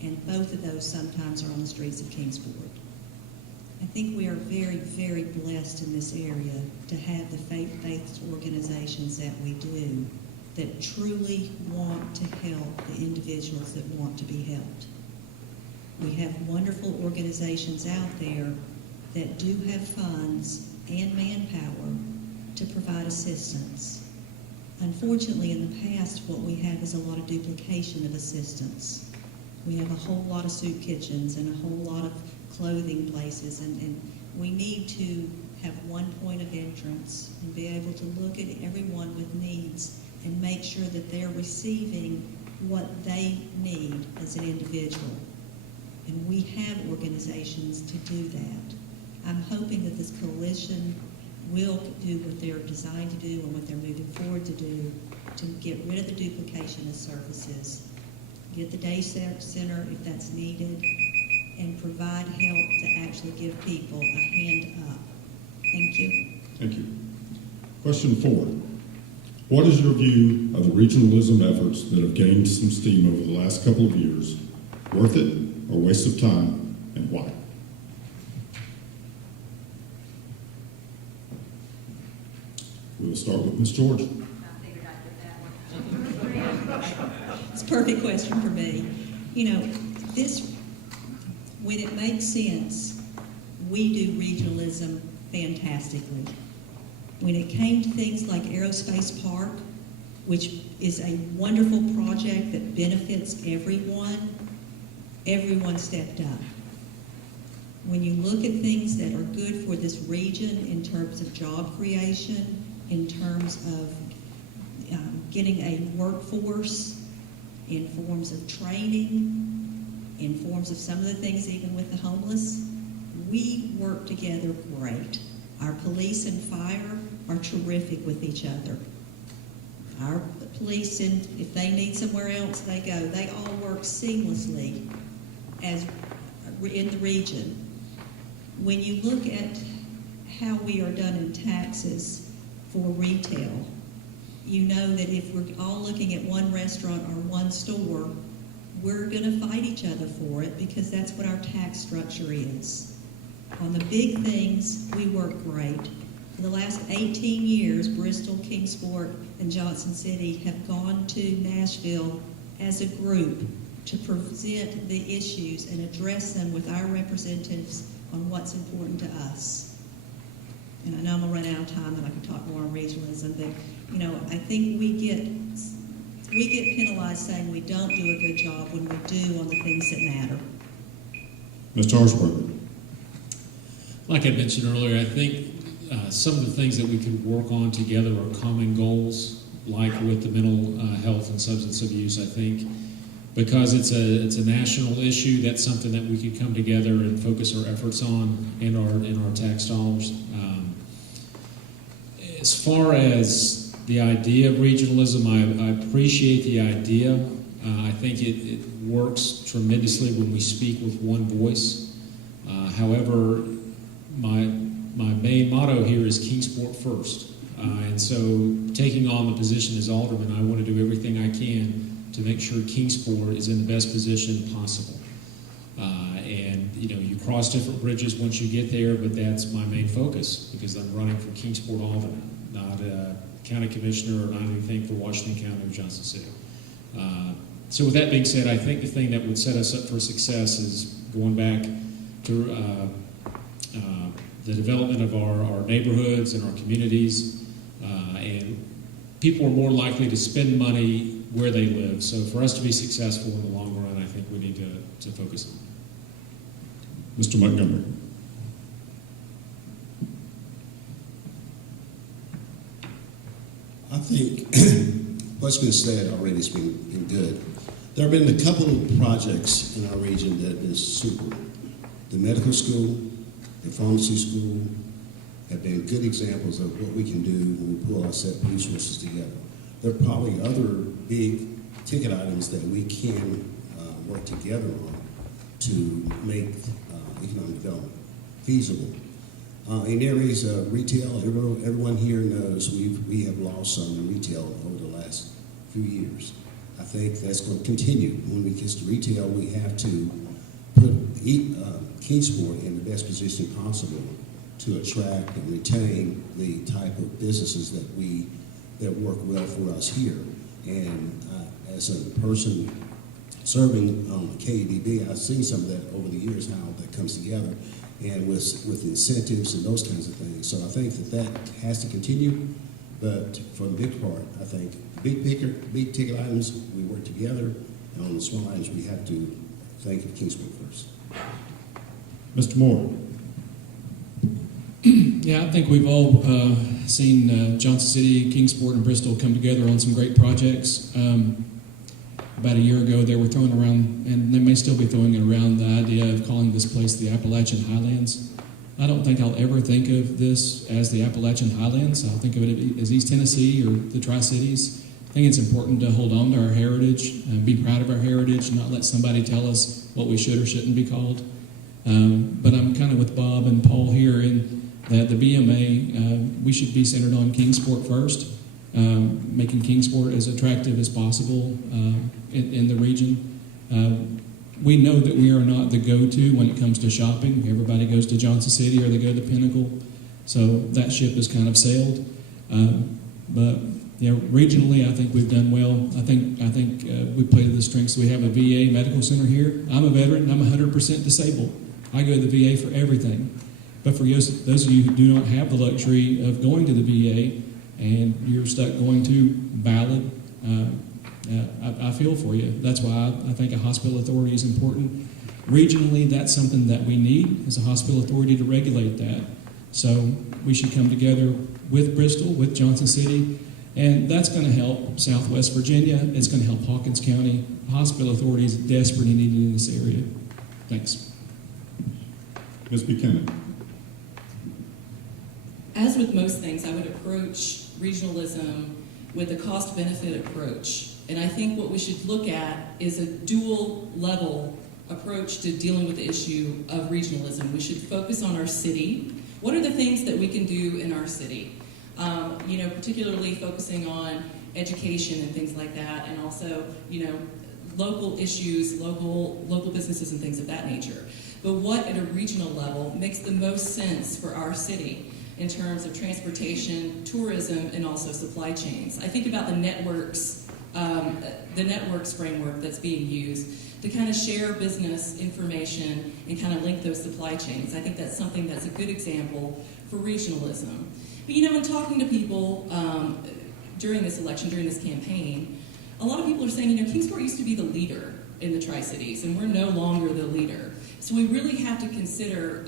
And both of those sometimes are on the streets of Kingsport. I think we are very, very blessed in this area to have the faith-based organizations that we do that truly want to help the individuals that want to be helped. We have wonderful organizations out there that do have funds and manpower to provide assistance. Unfortunately, in the past, what we have is a lot of duplication of assistance. We have a whole lot of soup kitchens and a whole lot of clothing places, and we need to have one point of entrance and be able to look at everyone with needs and make sure that they're receiving what they need as an individual. And we have organizations to do that. I'm hoping that this coalition will do what they're designed to do and what they're moving forward to do to get rid of the duplication of services, get the day center if that's needed, and provide help to actually give people a hand up. Thank you. Thank you. Question 4. What is your view of the regionalism efforts that have gained some steam over the last couple of years? Worth it or waste of time, and why? We'll start with Ms. George. It's a perfect question for me. You know, this, when it makes sense, we do regionalism fantastically. When it came to things like Aerospace Park, which is a wonderful project that benefits everyone stepped up. When you look at things that are good for this region in terms of job creation, in terms of getting a workforce, in forms of training, in forms of some of the things even with the homeless, we work together great. Our police and fire are terrific with each other. Our police, if they need somewhere else, they go. They all work seamlessly as in the region. When you look at how we are done in taxes for retail, you know that if we're all looking at one restaurant or one store, we're going to fight each other for it because that's what our tax structure is. On the big things, we work great. For the last 18 years, Bristol, Kingsport, and Johnson City have gone to Nashville as a group to present the issues and address them with our representatives on what's important to us. And I know I'm going to run out of time and I can talk more on regionalism, but you know, I think we get penalized saying we don't do a good job when we do on the things that matter. Mr. Harshbarger. Like I mentioned earlier, I think some of the things that we could work on together are common goals, like with the mental health and substance abuse. I think because it's a national issue, that's something that we could come together and focus our efforts on in our tax dollars. As far as the idea of regionalism, I appreciate the idea. I think it works tremendously when we speak with one voice. However, my main motto here is Kingsport first. And so taking on the position as alderman, I want to do everything I can to make sure Kingsport is in the best position possible. And you know, you cross different bridges once you get there, but that's my main focus because I'm running for Kingsport alderman, not a county commissioner or not anything for Washington County or Johnson City. So with that being said, I think the thing that would set us up for success is going back to the development of our neighborhoods and our communities, and people are more likely to spend money where they live. So for us to be successful in the long run, I think we need to focus on it. Mr. Montgomery. I think what's been said already has been good. There have been a couple of projects in our region that have been super. The medical school, the pharmacy school have been good examples of what we can do when we pull our set resources together. There are probably other big ticket items that we can work together on to make economic development feasible. In areas of retail, everyone here knows we have lost some in retail over the last few years. I think that's going to continue. When we get to retail, we have to put Kingsport in the best position possible to attract and retain the type of businesses that work well for us here. And as a person serving on KDB, I've seen some of that over the years, how that comes together, and with incentives and those kinds of things. So I think that has to continue, but for the big part, I think big ticket items, we work together, and on the small items, we have to think of Kingsport first. Mr. Moore. Yeah, I think we've all seen Johnson City, Kingsport, and Bristol come together on some great projects. About a year ago, they were throwing around, and they may still be throwing it around, the idea of calling this place the Appalachian Highlands. I don't think I'll ever think of this as the Appalachian Highlands. I'll think of it as East Tennessee or the Tri-Cities. I think it's important to hold on to our heritage and be proud of our heritage, not let somebody tell us what we should or shouldn't be called. But I'm kind of with Bob and Paul here in that the BMA, we should be centered on Kingsport first. making Kingsport as attractive as possible in the region. We know that we are not the go-to when it comes to shopping. Everybody goes to Johnson City or they go to Pinnacle, so that ship has kind of sailed. But regionally, I think we've done well. I think we play to the strengths. We have a VA medical center here. I'm a veteran. I'm 100% disabled. I go to the VA for everything. But for those of you who do not have the luxury of going to the VA and you're stuck going to Ballard, I feel for you. That's why I think a hospital authority is important. Regionally, that's something that we need as a hospital authority to regulate that. So we should come together with Bristol, with Johnson City, and that's going to help Southwest Virginia. It's going to help Hawkins County. Hospital authorities desperately needed in this area. Thanks. Ms. Buchanan. As with most things, I would approach regionalism with a cost-benefit approach. And I think what we should look at is a dual-level approach to dealing with the issue of regionalism. We should focus on our city. What are the things that we can do in our city? Particularly focusing on education and things like that, and also, local issues, local businesses and things of that nature. But what at a regional level makes the most sense for our city in terms of transportation, tourism, and also supply chains? I think about the networks framework that's being used to kind of share business information and kind of link those supply chains. I think that's something that's a good example for regionalism. But in talking to people during this election, during this campaign, a lot of people are saying, Kingsport used to be the leader in the Tri-Cities, and we're no longer the leader. So we really have to consider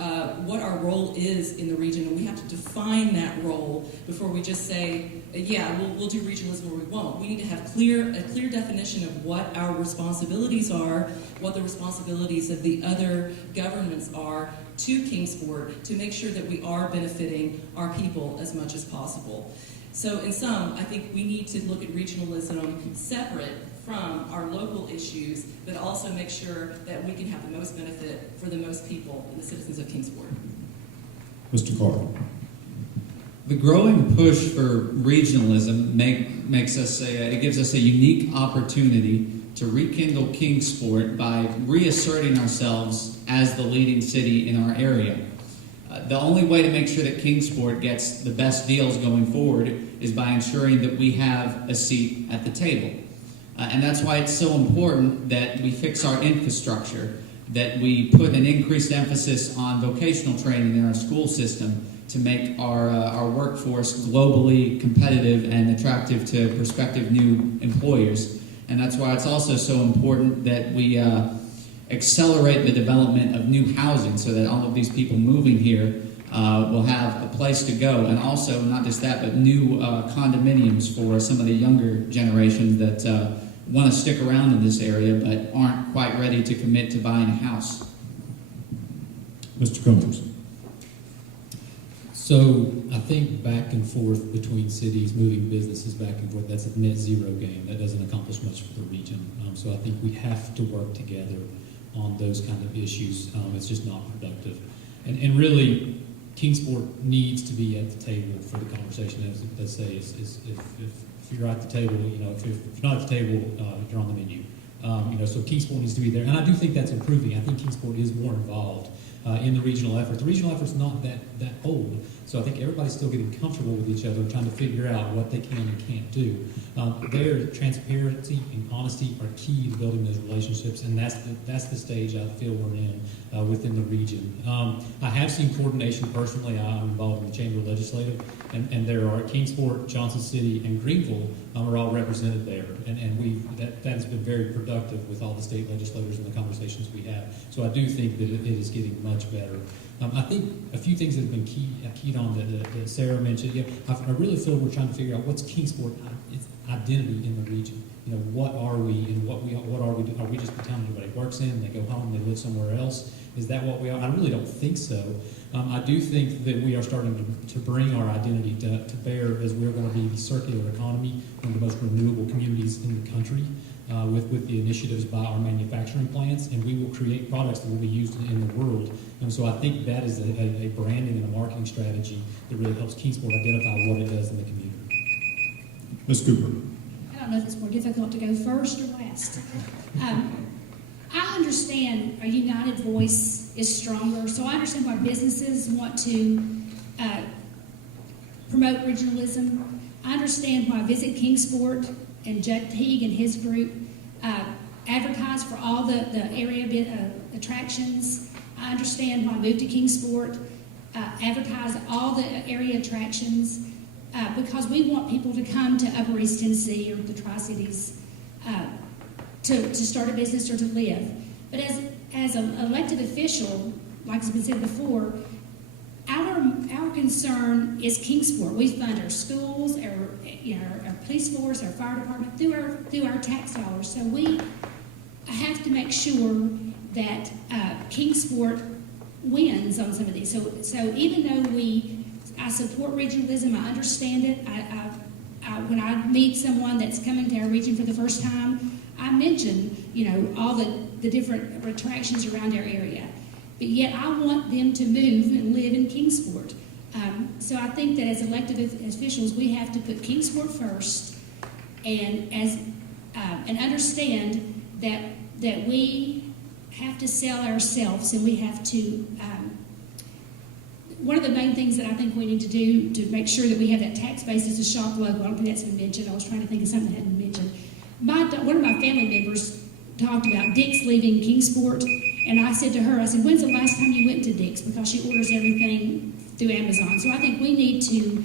what our role is in the region, and we have to define that role before we just say, we'll do regionalism or we won't. We need to have a clear definition of what our responsibilities are, what the responsibilities of the other governments are to Kingsport, to make sure that we are benefiting our people as much as possible. So in sum, I think we need to look at regionalism separate from our local issues, but also make sure that we can have the most benefit for the most people and the citizens of Kingsport. Mr. Carr. The growing push for regionalism gives us a unique opportunity to rekindle Kingsport by reasserting ourselves as the leading city in our area. The only way to make sure that Kingsport gets the best deals going forward is by ensuring that we have a seat at the table. And that's why it's so important that we fix our infrastructure, that we put an increased emphasis on vocational training in our school system to make our workforce globally competitive and attractive to prospective new employers. And that's why it's also so important that we accelerate the development of new housing so that all of these people moving here will have a place to go. And also, not just that, but new condominiums for some of the younger generations that want to stick around in this area but aren't quite ready to commit to buying a house. Mr. Combs. So I think back and forth between cities, moving businesses back and forth, that's a net zero game. That doesn't accomplish much for the region. So I think we have to work together on those kind of issues. It's just not productive. And really, Kingsport needs to be at the table for the conversation. As let's say, if you're at the table, if you're not at the table, you're on the menu. So Kingsport needs to be there. And I do think that's improving. I think Kingsport is more involved in the regional effort. The regional effort's not that old, so I think everybody's still getting comfortable with each other and trying to figure out what they can and can't do. Their transparency and honesty are key to building those relationships, and that's the stage I feel we're in within the region. I have seen coordination personally. I'm involved in the Chamber Legislative, and there are Kingsport, Johnson City, and Greenville are all represented there, and that has been very productive with all the state legislators and the conversations we have. So I do think that it is getting much better. I think a few things that have been keyed on that Sarah mentioned. I really feel we're trying to figure out what's Kingsport its identity in the region. What are we and what are we doing? Are we just the town everybody works in, they go home, they live somewhere else? Is that what we are? I really don't think so. I do think that we are starting to bring our identity to bear as we're going to be the circular economy, one of the most renewable communities in the country, with the initiatives by our manufacturing plants, and we will create products that will be used in the world. And so I think that is a branding and a marketing strategy that really helps Kingsport identify what it does in the community. Ms. Cooper. I don't know if it's more difficult to go first or last. I understand a united voice is stronger, so I understand why businesses want to promote regionalism. I understand why Visit Kingsport and Judd Teague and his group advertise for all the area attractions. I understand why Move to Kingsport advertise all the area attractions because we want people to come to Upper East Tennessee or the Tri-Cities to start a business or to live. But as an elected official, like has been said before, our concern is Kingsport. We fund our schools, our police force, our fire department through our tax dollars. So we have to make sure that Kingsport wins on some of these. So even though I support regionalism, I understand it. When I meet someone that's coming to our region for the first time, I mention all the different attractions around our area. But yet I want them to move and live in Kingsport. So I think that as elected officials, we have to put Kingsport first and understand that we have to sell ourselves, and we have to. One of the main things that I think we need to do to make sure that we have that tax base is to shop local. I don't think that's been mentioned. I was trying to think of something that hadn't been mentioned. One of my family members talked about Dick's leaving Kingsport, and I said to her, when's the last time you went to Dick's? Because she orders everything through Amazon. So I think we need to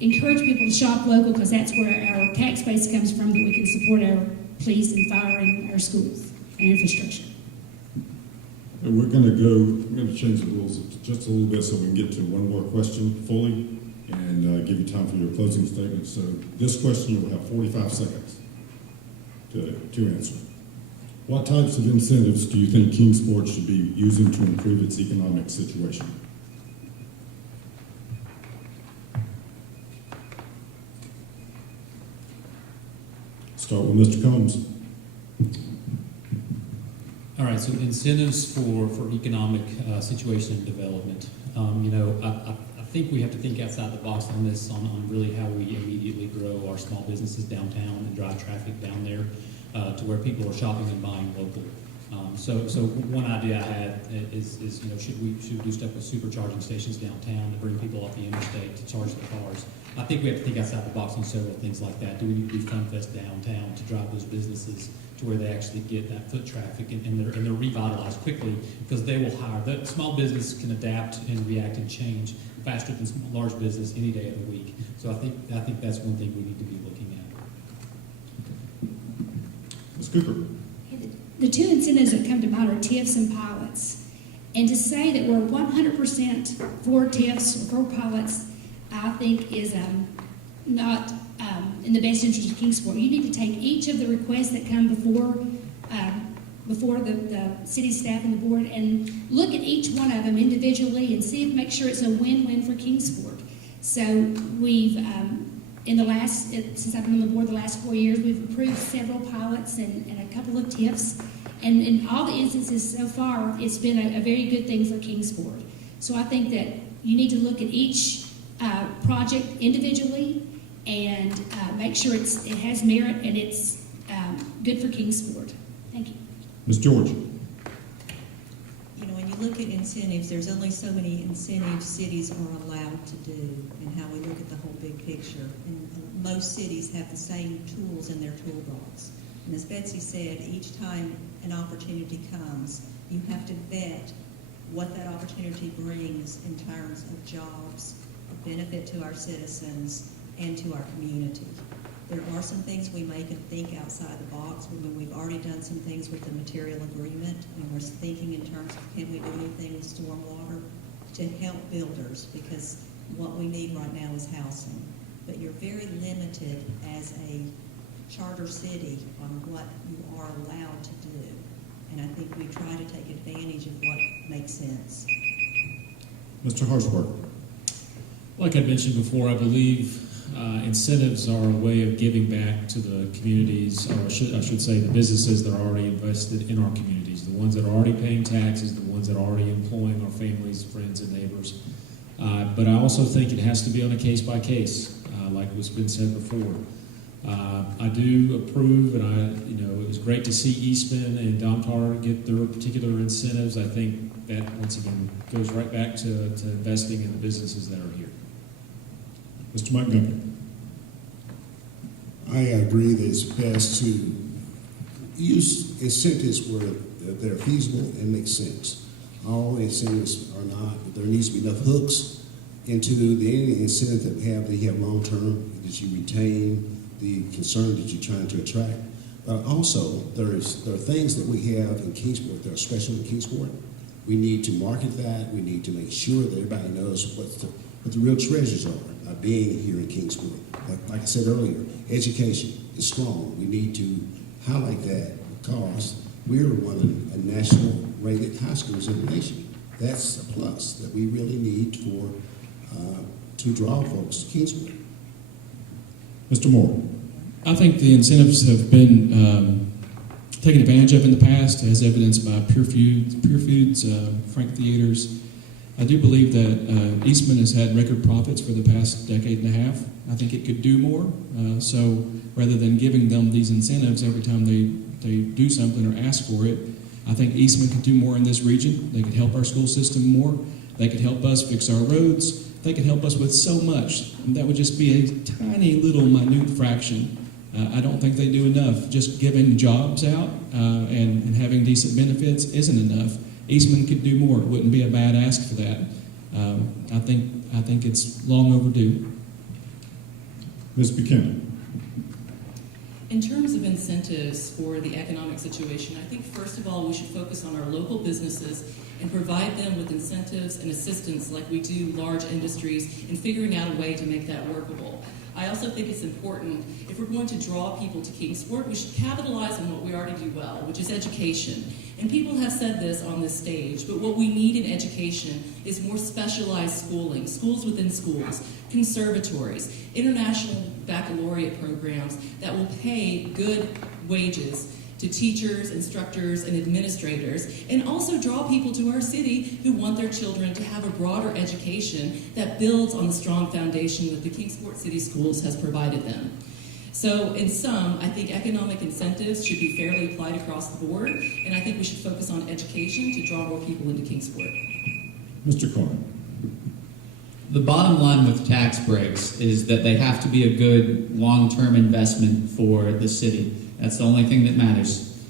encourage people to shop local, because that's where our tax base comes from, that we can support our police and fire and our schools and infrastructure. And we're going to change the rules just a little bit so we can get to one more question fully and give you time for your closing statement. So this question, you'll have 45 seconds to answer. What types of incentives do you think Kingsport should be using to improve its economic situation? Start with Mr. Combs. All right, so incentives for economic situation and development. I think we have to think outside the box on this, on really how we immediately grow our small businesses downtown and drive traffic down there to where people are shopping and buying local. So one idea I had is should we do stuff with supercharging stations downtown to bring people off the interstate to charge their cars? I think we have to think outside the box on several things like that. Do we need to do Fun Fest downtown to drive those businesses to where they actually get that foot traffic and they're revitalized quickly, because they will hire. That small business can adapt and react and change faster than large business any day of the week. So I think that's one thing we need to be looking at. Ms. Cooper. The two incentives that come to mind are TIFs and pilots. And to say that we're 100% for TIFs or for pilots, I think is not in the best interest of Kingsport. You need to take each of the requests that come before the city staff and the board and look at each one of them individually and make sure it's a win-win for Kingsport. So we've, since I've been on the board the last 4 years, we've approved several pilots and a couple of TIFs. And in all the instances so far, it's been a very good thing for Kingsport. So I think that you need to look at each project individually and make sure it has merit and it's good for Kingsport. Thank you. Ms. George. When you look at incentives, there's only so many incentives cities are allowed to do, and how we look at the whole big picture. And most cities have the same tools in their toolbox. And as Betsy said, each time an opportunity comes, you have to vet what that opportunity brings in terms of jobs, a benefit to our citizens, and to our community. There are some things we may can think outside the box. We've already done some things with the material agreement, and we're thinking in terms of can we do anything with stormwater to help builders, because what we need right now is housing. But you're very limited as a charter city on what you are allowed to do. And I think we try to take advantage of what makes sense. Mr. Harshbarger. Like I mentioned before, I believe incentives are a way of giving back to the communities, or I should say the businesses that are already invested in our communities, the ones that are already paying taxes, the ones that are already employing our families, friends, and neighbors. But I also think it has to be on a case-by-case. like what's been said before. I do approve, and it was great to see Eastman and Domtar get their particular incentives. I think that, once again, goes right back to investing in the businesses that are here. Mr. Montgomery. I agree that it's best to use incentives where they're feasible and make sense. All incentives are not, but there needs to be enough hooks into any incentive that we have long-term, that you retain the concern that you're trying to attract. But also, there are things that we have in Kingsport that are special in Kingsport. We need to market that. We need to make sure that everybody knows what the real treasures are by being here in Kingsport. Like I said earlier, education is strong. We need to highlight that because we're one of the national rated high schools in the nation. That's a plus that we really need to draw folks to Kingsport. Mr. Moore. I think the incentives have been taken advantage of in the past, as evidenced by Pure Foods, Frank Theaters. I do believe that Eastman has had record profits for the past decade and a half. I think it could do more. So rather than giving them these incentives every time they do something or ask for it, I think Eastman could do more in this region. They could help our school system more. They could help us fix our roads. They could help us with so much. And that would just be a tiny little minute fraction. I don't think they do enough. Just giving jobs out and having decent benefits isn't enough. Eastman could do more. It wouldn't be a bad ask for that. I think it's long overdue. Ms. Buchanan. In terms of incentives for the economic situation, I think first of all we should focus on our local businesses and provide them with incentives and assistance like we do large industries in figuring out a way to make that workable. I also think it's important, if we're going to draw people to Kingsport, we should capitalize on what we already do well, which is education. And people have said this on this stage, but what we need in education is more specialized schooling, schools within schools, conservatories, international baccalaureate programs that will pay good wages to teachers, instructors, and administrators, and also draw people to our city who want their children to have a broader education that builds on the strong foundation that the Kingsport City Schools has provided them. So in sum, I think economic incentives should be fairly applied across the board, and I think we should focus on education to draw more people into Kingsport. Mr. Carr. The bottom line with tax breaks is that they have to be a good long-term investment for the city. That's the only thing that matters.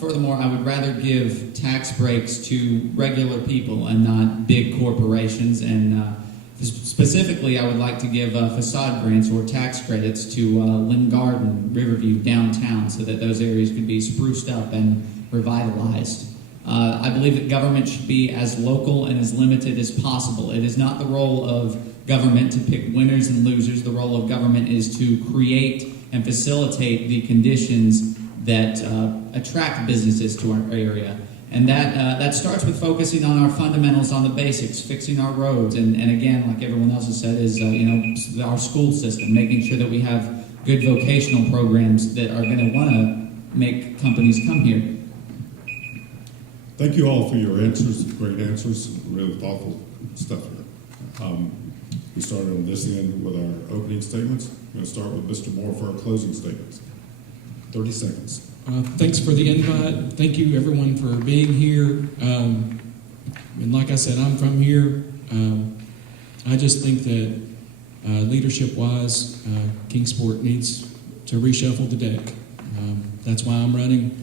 Furthermore, I would rather give tax breaks to regular people and not big corporations. And specifically, I would like to give facade grants or tax credits to Lynn Garden, Riverview, downtown, so that those areas could be spruced up and revitalized. I believe that government should be as local and as limited as possible. It is not the role of government to pick winners and losers. The role of government is to create and facilitate the conditions that attract businesses to our area. And that starts with focusing on our fundamentals, on the basics, fixing our roads, and again, like everyone else has said, is our school system, making sure that we have good vocational programs that are going to want to make companies come here. Thank you all for your answers, great answers, really thoughtful stuff here. We started on this end with our opening statements. I'm going to start with Mr. Moore for our closing statements. 30 seconds. Thanks for the invite. Thank you, everyone, for being here. And like I said, I'm from here. I just think that leadership-wise, Kingsport needs to reshuffle the deck. That's why I'm running.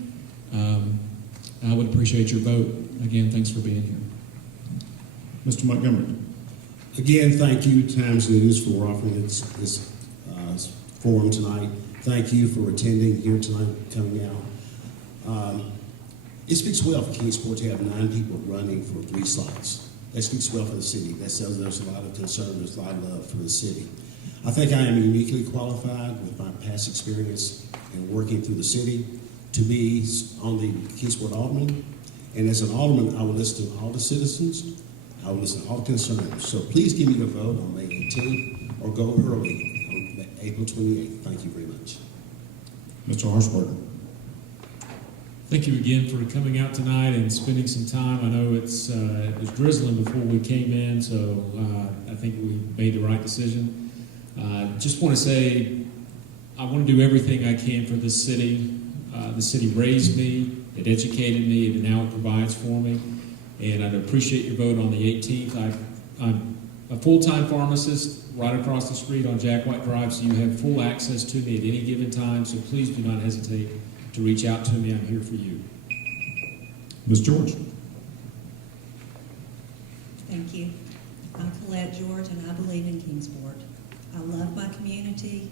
I would appreciate your vote. Again, thanks for being here. Mr. Montgomery. Again, thank you, Times News, for offering this forum tonight. Thank you for attending here tonight, coming out. It speaks well for Kingsport to have 9 people running for 3 slots. That speaks well for the city. That says there's a lot of concern, there's a lot of love for the city. I think I am uniquely qualified with my past experience in working through the city to be on the Kingsport Alderman. And as an alderman, I will listen to all the citizens. I will listen to all the concerns. So please give me your vote on May 18th or go early on April 28th. Thank you very much. Mr. Harshbarger. Thank you again for coming out tonight and spending some time. I know it was drizzling before we came in, so I think we made the right decision. Just want to say I want to do everything I can for this city. The city raised me, it educated me, and now it provides for me. And I'd appreciate your vote on the 18th. I'm a full-time pharmacist right across the street on Jack White Drive, so you have full access to me at any given time, so please do not hesitate to reach out to me. I'm here for you. Ms. George. Thank you. I'm Colette George, and I believe in Kingsport. I love my community.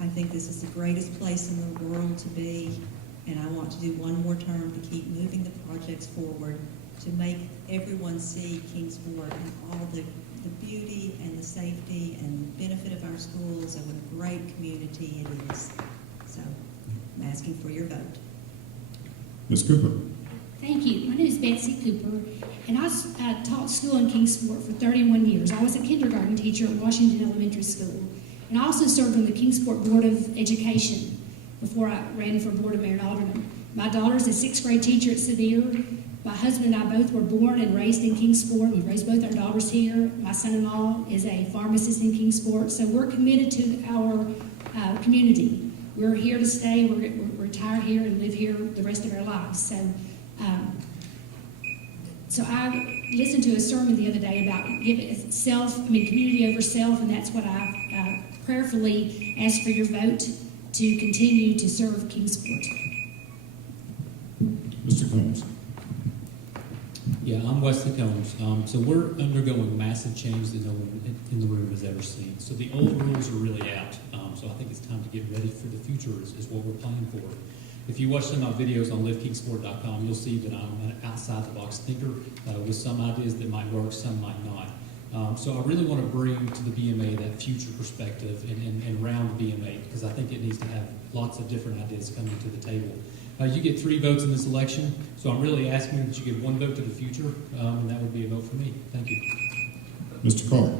I think this is the greatest place in the world to be, and I want to do one more term to keep moving the projects forward, to make everyone see Kingsport and all the beauty and the safety and benefit of our schools and what a great community it is. So I'm asking for your vote. Ms. Cooper. Thank you. My name is Betsy Cooper, and I taught school in Kingsport for 31 years. I was a kindergarten teacher at Washington Elementary School, and I also served on the Kingsport Board of Education before I ran for Board of Mayor and Alderman. My daughter's a 6th grade teacher at Sevier. My husband and I both were born and raised in Kingsport. We raised both our daughters here. My son-in-law is a pharmacist in Kingsport, so we're committed to our community. We're here to stay. We're retire here and live here the rest of our lives. So I listened to a sermon the other day about community over self, and that's what I prayerfully ask for your vote to continue to serve Kingsport. Mr. Combs. Yeah, I'm Wes Combs. So we're undergoing massive change that no one in the room has ever seen. So the old rules are really out. So I think it's time to get ready for the future is what we're planning for. If you watch some of my videos on livekingsport.com, you'll see that I'm an outside-the-box thinker with some ideas that might work, some might not. So I really want to bring to the BMA that future perspective and round the BMA, because I think it needs to have lots of different ideas coming to the table. You get 3 votes in this election, so I'm really asking that you give 1 vote to the future, and that would be a vote for me. Thank you. Mr. Carr.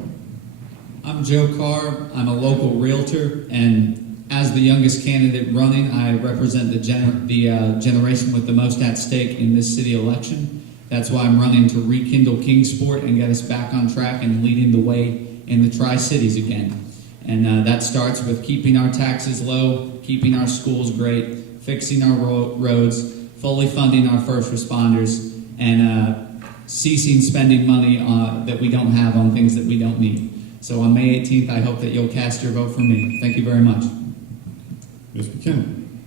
I'm Joe Carr. I'm a local realtor, and as the youngest candidate running, I represent the generation with the most at stake in this city election. That's why I'm running to rekindle Kingsport and get us back on track and leading the way in the Tri-Cities again. And that starts with keeping our taxes low, keeping our schools great, fixing our roads, fully funding our first responders, and ceasing spending money that we don't have on things that we don't need. So on May 18th, I hope that you'll cast your vote for me. Thank you very much. Ms. Buchanan.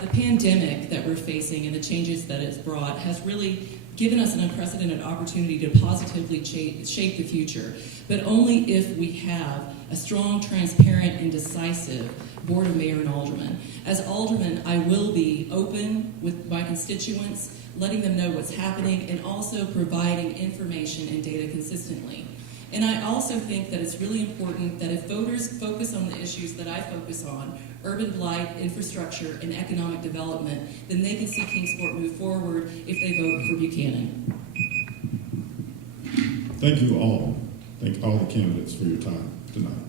The pandemic that we're facing and the changes that it's brought has really given us an unprecedented opportunity to positively shape the future, but only if we have a strong, transparent, and decisive Board of Mayor and Aldermen. As Alderman, I will be open with my constituents, letting them know what's happening, and also providing information and data consistently. And I also think that it's really important that if voters focus on the issues that I focus on, urban blight, infrastructure, and economic development, then they can see Kingsport move forward if they vote for Buchanan. Thank you all. Thank all the candidates for your time tonight.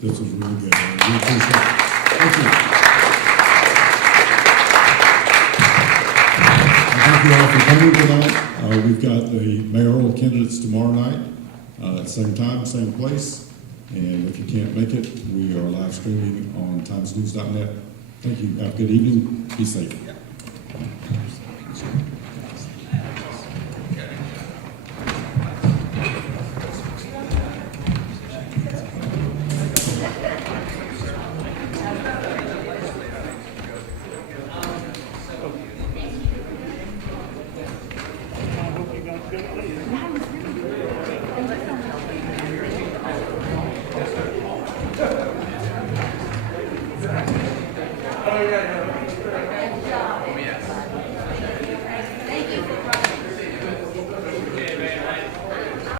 This was really good. I really appreciate it. Thank you. Thank you all for coming tonight. We've got the mayoral candidates tomorrow night at the same time, same place. And if you can't make it, we are live streaming on timesnews.net. Thank you. Have a good evening. Be safe. Oh, yeah.